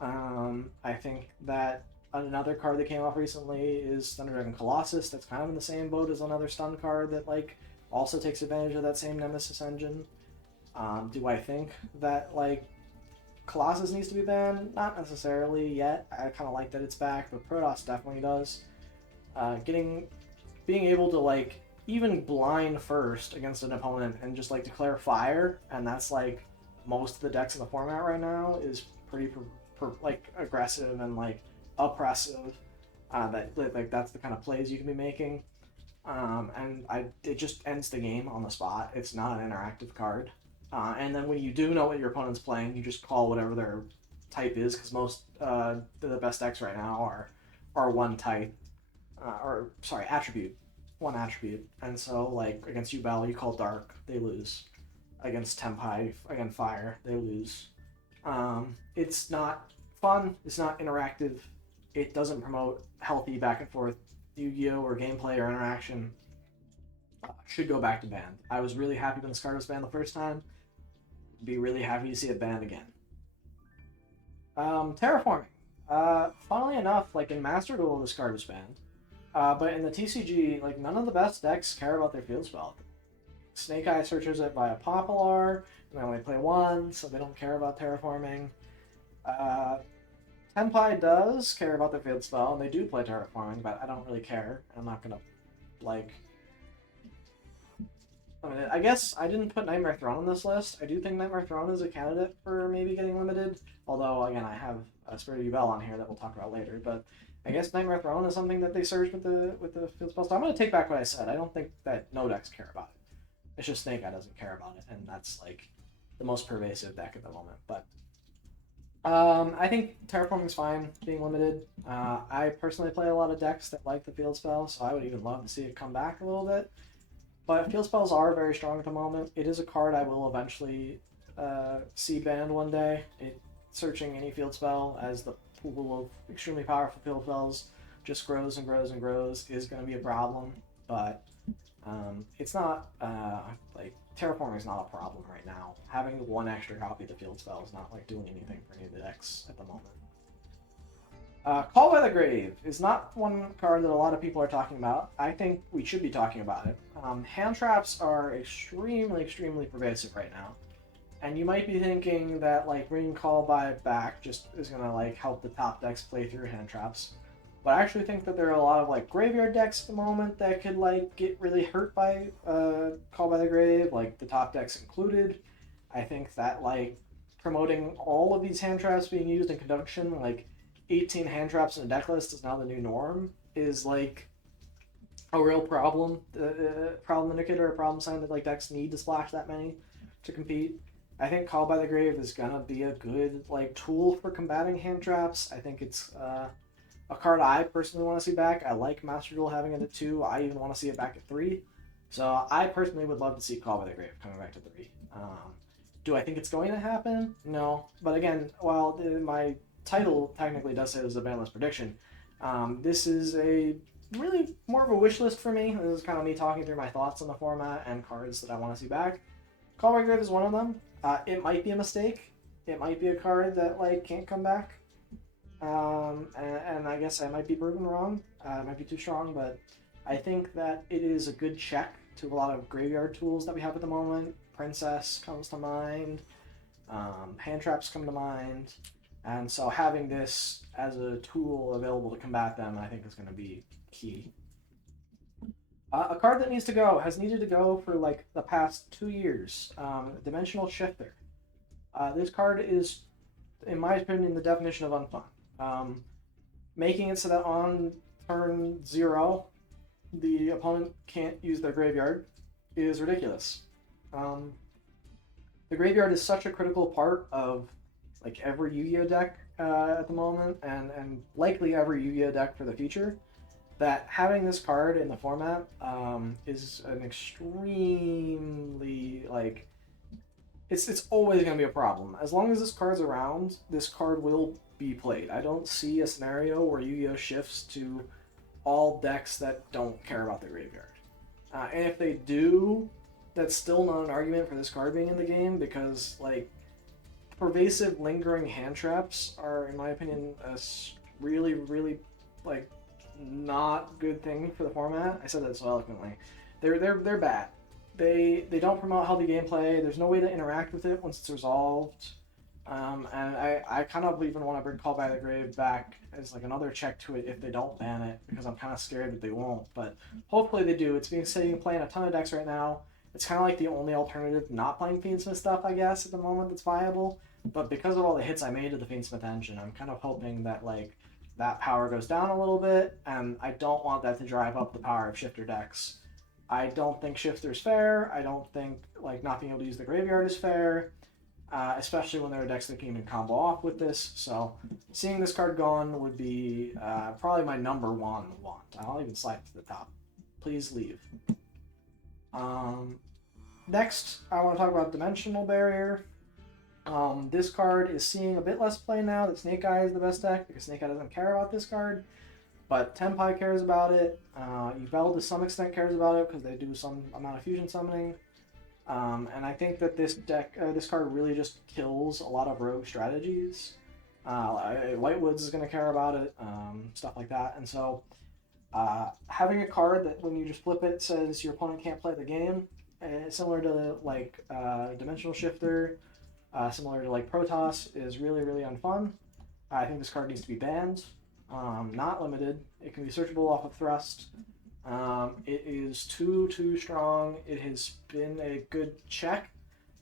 I think that another card that came off recently is Thunder Dragon Colossus. That's kind of in the same boat as another stun card that like also takes advantage of that same Nemesis engine. Do I think that like Colossus needs to be banned? Not necessarily yet. I kind of like that it's back, but Protoss definitely does. Being able to like even blind first against an opponent and just like declare fire, and that's like most of the decks in the format right now, is pretty like aggressive and like oppressive. That's the kind of plays you can be making. It just ends the game on the spot. It's not an interactive card. And then when you do know what your opponent's playing, you just call whatever their type is, because most the best decks right now are one type, attribute, one attribute. And so like against Yubel, you call Dark, they lose. Against Tempai, again Fire, they lose. It's not fun. It's not interactive. It doesn't promote healthy back and forth Yu-Gi-Oh or gameplay or interaction. Should go back to banned. I was really happy when this card was banned the first time. Be really happy to see it banned again. Terraforming. Funnily enough, like in Master Duel, this card was banned. But in the TCG, like none of the best decks care about their field spell. Snake Eye searches it via Popular, and they only play one, so they don't care about terraforming. Tenpai does care about their field spell, and they do play terraforming, but I don't really care. I'm not gonna, like... I guess I didn't put Nightmare Throne on this list. I do think Nightmare Throne is a candidate for maybe getting limited, although, again, I have Spirit of Yubel on here that we'll talk about later, but I guess Nightmare Throne is something that they surge with the field spell. So I'm going to take back what I said. I don't think that no decks care about it. It's just Snake Eye doesn't care about it, and that's, like, the most pervasive deck at the moment, but... I think Terraforming's fine, being limited. I personally play a lot of decks that like the field spell, so I would even love to see it come back a little bit. But field spells are very strong at the moment. It is a card I will eventually see banned one day. Searching any field spell as the pool of extremely powerful field spells just grows and grows and grows is going to be a problem. But it's not, like, Terraforming is not a problem right now. Having one extra copy of the field spell is not, like, doing anything for any of the decks at the moment. Call by the Grave is not one card that a lot of people are talking about. I think we should be talking about it. Hand traps are extremely, extremely pervasive right now. And you might be thinking that, like, bringing Call by back just is going to, like, help the top decks play through hand traps. But I actually think that there are a lot of, like, graveyard decks at the moment that could, like, get really hurt by Call by the Grave, like, the top decks included. I think that, like, promoting all of these hand traps being used in conjunction, like, 18 hand traps in a deck list is now the new norm, is, like, a real problem. Problem indicator, a problem sign that, like, decks need to splash that many to compete. I think Call by the Grave is gonna be a good, like, tool for combating hand traps. I think it's a card I personally want to see back. I like Master Duel having it at 2. I even want to see it back at 3. So I personally would love to see Call by the Grave coming back to 3. Do I think it's going to happen? No. But again, while my title technically does say it was a banlist prediction, this is a really more of a wish list for me. This is kind of me talking through my thoughts on the format and cards that I want to see back. Call by the Grave is one of them. It might be a mistake. It might be a card that, like, can't come back. And I guess I might be proven wrong. It might be too strong, but I think that it is a good check to a lot of graveyard tools that we have at the moment. Princess comes to mind. Hand traps come to mind. And so having this as a tool available to combat them, I think, is going to be key. A card that needs to go has needed to go for like the past 2 years. Dimensional Shifter. This card is, in my opinion, the definition of unfun. Um, Making it so that on turn 0, the opponent can't use their graveyard is ridiculous. Um, the graveyard is such a critical part of like every Yu-Gi-Oh deck at the moment, and likely every Yu-Gi-Oh deck for the future. That having this card in the format is an extremely like it's always going to be a problem. As long as this card's around, this card will be played. I don't see a scenario where Yu-Gi-Oh shifts to all decks that don't care about the graveyard. And if they do, that's still not an argument for this card being in the game because like pervasive lingering hand traps are, in my opinion, a really really like not good thing for the format. I said that so eloquently. They're bad. They don't promote healthy gameplay. There's no way to interact with it once it's resolved. And I kind of even want to bring Call by the Grave back as like another check to it if they don't ban it, because I'm kind of scared that they won't. But hopefully they do. It's being said you can play in a ton of decks right now. It's kind of like the only alternative not playing Fiendsmith stuff, I guess, at the moment that's viable. But because of all the hits I made to the Fiendsmith engine, I'm kind of hoping that like that power goes down a little bit, and I don't want that to drive up the power of shifter decks. I don't think shifter's fair. I don't think like not being able to use the graveyard is fair, especially when there are decks that can even combo off with this. So seeing this card gone would be probably my number one want. I'll even slide it to the top. Please leave. Next, I want to talk about Dimensional Barrier. This card is seeing a bit less play now that Snake Eye is the best deck because Snake Eye doesn't care about this card, but Tenpai cares about it. Yubel to some extent cares about it because they do some amount of fusion summoning. And I think that this card really just kills a lot of rogue strategies. Whitewoods is going to care about it, stuff like that. And so having a card that when you just flip it says your opponent can't play the game, similar to like Dimensional Shifter, similar to like Protoss, is really, really unfun. I think this card needs to be banned. Not limited. It can be searchable off of Thrust. It is too strong. It has been a good check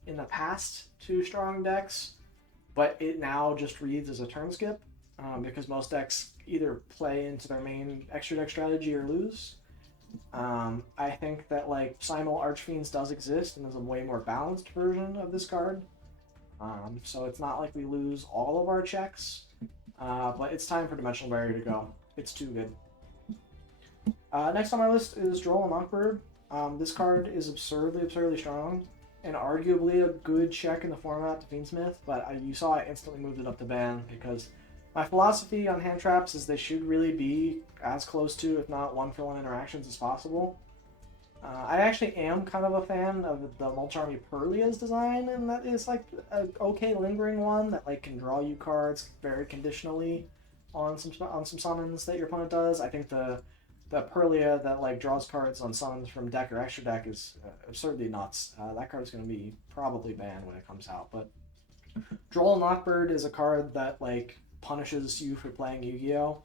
in the past to strong decks, but it now just reads as a turn skip because most decks either play into their main extra deck strategy or lose. I think that like Simul Archfiends does exist and is a way more balanced version of this card. So it's not like we lose all of our checks, but it's time for Dimensional Barrier to go. It's too good. Next on my list is Droll and Mockbird. This card is absurdly strong, and arguably a good check in the format to Fiendsmith, but you saw I instantly moved it up to ban because my philosophy on hand traps is they should really be as close to, if not one-for-one interactions as possible. I actually am kind of a fan of the Mulcharmy Purlia's design, and that is like an okay lingering one that like can draw you cards very conditionally on some summons that your opponent does. I think the Purlia that like draws cards on summons from deck or extra deck is absurdly nuts. That card is going to be probably banned when it comes out. But Droll Knockbird is a card that like punishes you for playing Yu-Gi-Oh.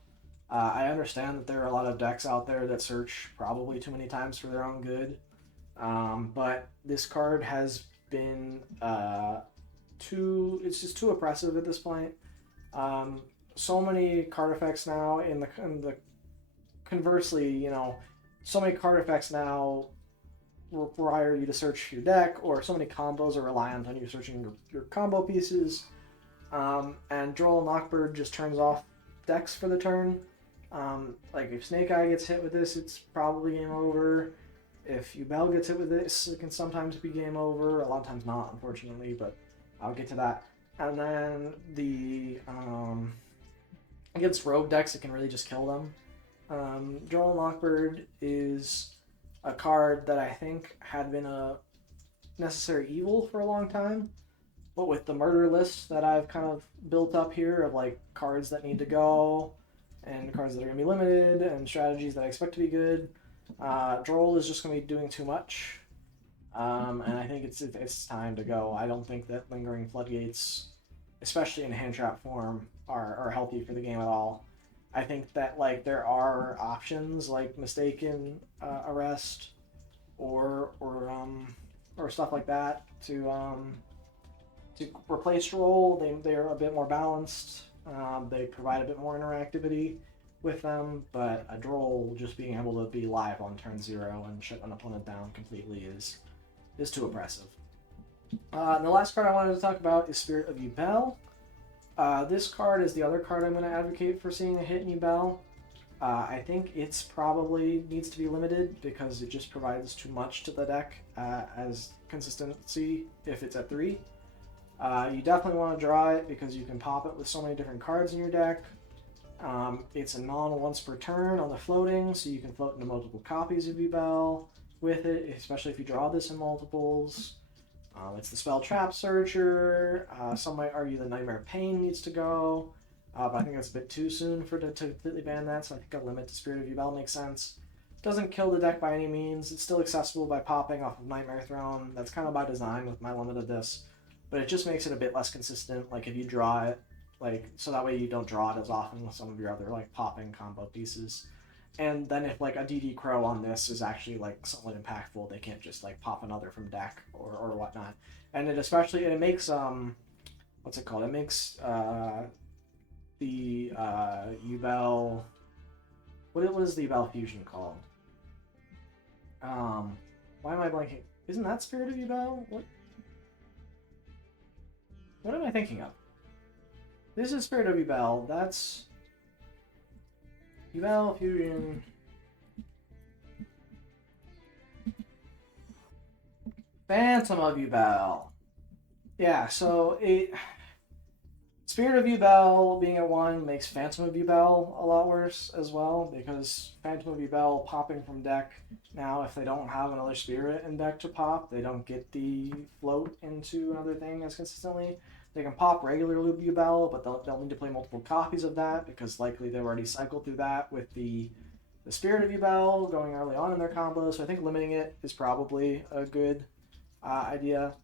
I understand that there are a lot of decks out there that search probably too many times for their own good, but this card has been it's just too oppressive at this point. So many card effects now in the conversely, you know, so many card effects now require you to search your deck, or so many combos are reliant on you searching your combo pieces. And Droll Knockbird just turns off decks for the turn. Like if Snake Eye gets hit with this, it's probably game over. If Yubel gets hit with this, it can sometimes be game over. A lot of times not, unfortunately, but I'll get to that. And then against rogue decks, it can really just kill them. Droll Knockbird is a card that I think had been a necessary evil for a long time, but with the murder list that I've kind of built up here of like cards that need to go and cards that are going to be limited and strategies that I expect to be good, Droll is just going to be doing too much, and I think it's time to go. I don't think that lingering floodgates, especially in hand trap form, are healthy for the game at all. I think that like there are options like mistaken arrest or stuff like that to replace roll. They're a bit more balanced. They provide a bit more interactivity with them, but a droll just being able to be live on turn 0 and shut an opponent down completely is too oppressive. And the last card I wanted to talk about is Spirit of Yubel. This card is the other card I'm going to advocate for seeing a hit in Yubel. I think it's probably needs to be limited because it just provides too much to the deck as consistency if it's at 3. You definitely want to draw it because you can pop it with so many different cards in your deck. It's a non-once per turn on the floating, so you can float into multiple copies of Yubel with it, especially if you draw this in multiples. It's the Spell Trap Searcher. Some might argue the Nightmare Pain needs to go, but I think that's a bit too soon for to completely ban that, so I think a limit to Spirit of Yubel makes sense. Doesn't kill the deck by any means. It's still accessible by popping off of Nightmare Throne. That's kind of by design with my limit of this, but it just makes it a bit less consistent. Like if you draw it, like so that way you don't draw it as often with some of your other like popping combo pieces. And then if like a DD Crow on this is actually like somewhat impactful, they can't just like pop another from deck or whatnot. And it makes what's it called? It makes the Yubel, what is the Yubel fusion called? Why am I blanking? Isn't that Spirit of Yubel? What am I thinking of? This is Spirit of Yubel. That's Yubel fusion. Phantom of Yubel. Yeah, so Spirit of Yubel being at 1 makes Phantom of Yubel a lot worse as well, because Phantom of Yubel popping from deck, now if they don't have another Spirit in deck to pop, they don't get the float into another thing as consistently. They can pop regular Yubel, but they'll need to play multiple copies of that, because likely they've already cycled through that with the Spirit of Yubel going early on in their combos, so I think limiting it is probably a good idea.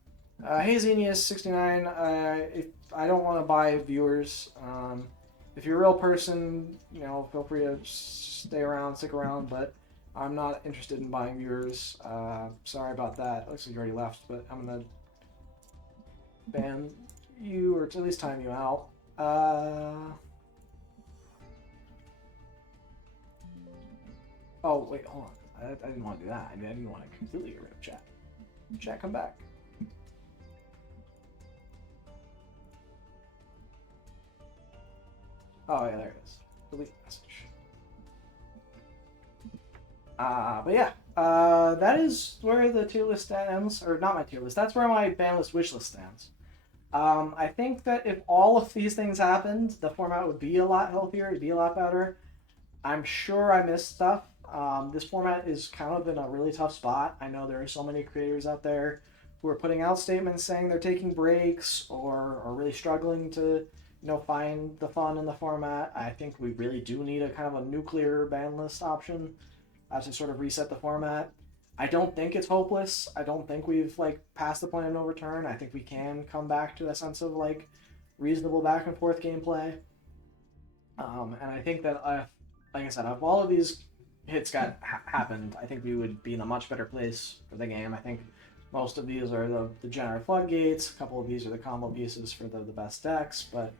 Hey Xenius69, if I don't want to buy viewers. If you're a real person, you know, feel free to stick around, but I'm not interested in buying viewers. Sorry about that. Looks like you already left, but I'm gonna ban you, or at least time you out. Oh, wait, hold on. I didn't want to do that. I didn't want to completely get rid of chat. Chat, come back. Oh, yeah, there it is. Delete message. But yeah, that is where the tier list stands. Or not my tier list. That's where my ban list wish list stands. I think that if all of these things happened, the format would be a lot healthier. It'd be a lot better. I'm sure I missed stuff. This format is kind of in a really tough spot. I know there are so many creators out there who are putting out statements saying they're taking breaks or are really struggling to, find the fun in the format. I think we really do need a kind of a nuclear ban list option to sort of reset the format. I don't think it's hopeless. I don't think we've passed the point of no return. I think we can come back to a sense of reasonable back and forth gameplay. And I think that like I said, if all of these hits happened, I think we would be in a much better place for the game. I think most of these are the degenerate floodgates. A couple of these are the combo pieces for the best decks. But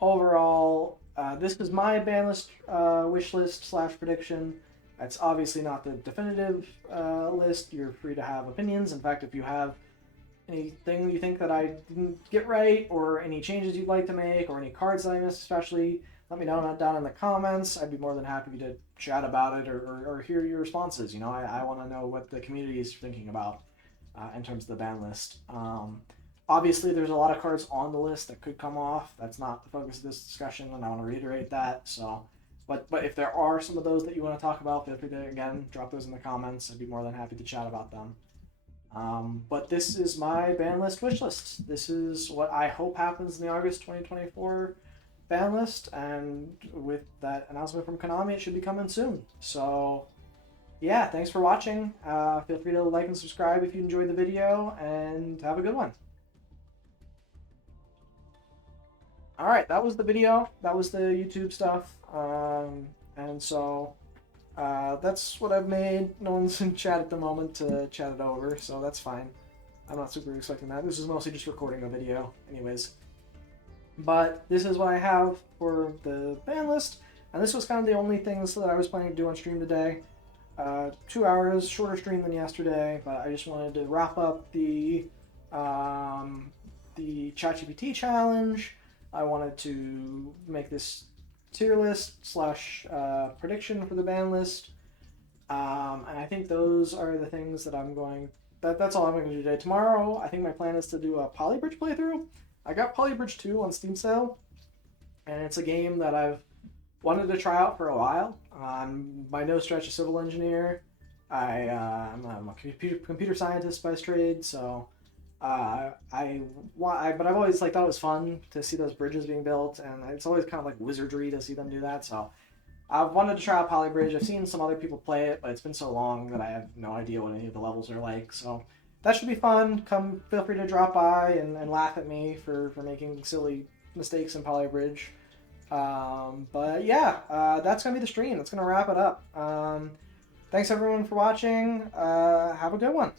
overall, this is my ban list wish list / prediction. It's obviously not the definitive list. You're free to have opinions. In fact, if you have anything you think that I didn't get right, or any changes you'd like to make, or any cards that I missed especially, let me know down in the comments. I'd be more than happy to chat about it or hear your responses. I want to know what the community is thinking about in terms of the ban list. Obviously, there's a lot of cards on the list that could come off. That's not the focus of this discussion, and I want to reiterate that. So, but if there are some of those that you want to talk about, feel free to, again, drop those in the comments. I'd be more than happy to chat about them. But this is my ban list wish list. This is what I hope happens in the August 2024 ban list, and with that announcement from Konami, it should be coming soon. So yeah, thanks for watching. Feel free to like and subscribe if you enjoyed the video, and have a good one. All right, that was the video. That was the YouTube stuff. And so that's what I've made. No one's in chat at the moment to chat it over, so that's fine. I'm not super expecting that. This is mostly just recording a video, anyways. But this is what I have for the ban list, and this was kind of the only things that I was planning to do on stream today. 2 hours, shorter stream than yesterday, but I just wanted to wrap up the ChatGPT challenge. I wanted to make this tier list slash prediction for the ban list. And I think those are the things that I'm going. That's all I'm going to do today. Tomorrow, I think my plan is to do a Polybridge playthrough. I got Polybridge 2 on Steam sale, and it's a game that I've wanted to try out for a while. I'm by no stretch a civil engineer. I'm a computer scientist by trade, so but I've always thought it was fun to see those bridges being built, and it's always kind of like wizardry to see them do that. So I've wanted to try out Polybridge. I've seen some other people play it, but it's been so long that I have no idea what any of the levels are like. So that should be fun. Feel free to drop by and laugh at me for making silly mistakes in Polybridge. But yeah, that's gonna be the stream. That's gonna wrap it up. Thanks everyone for watching. Have a good one.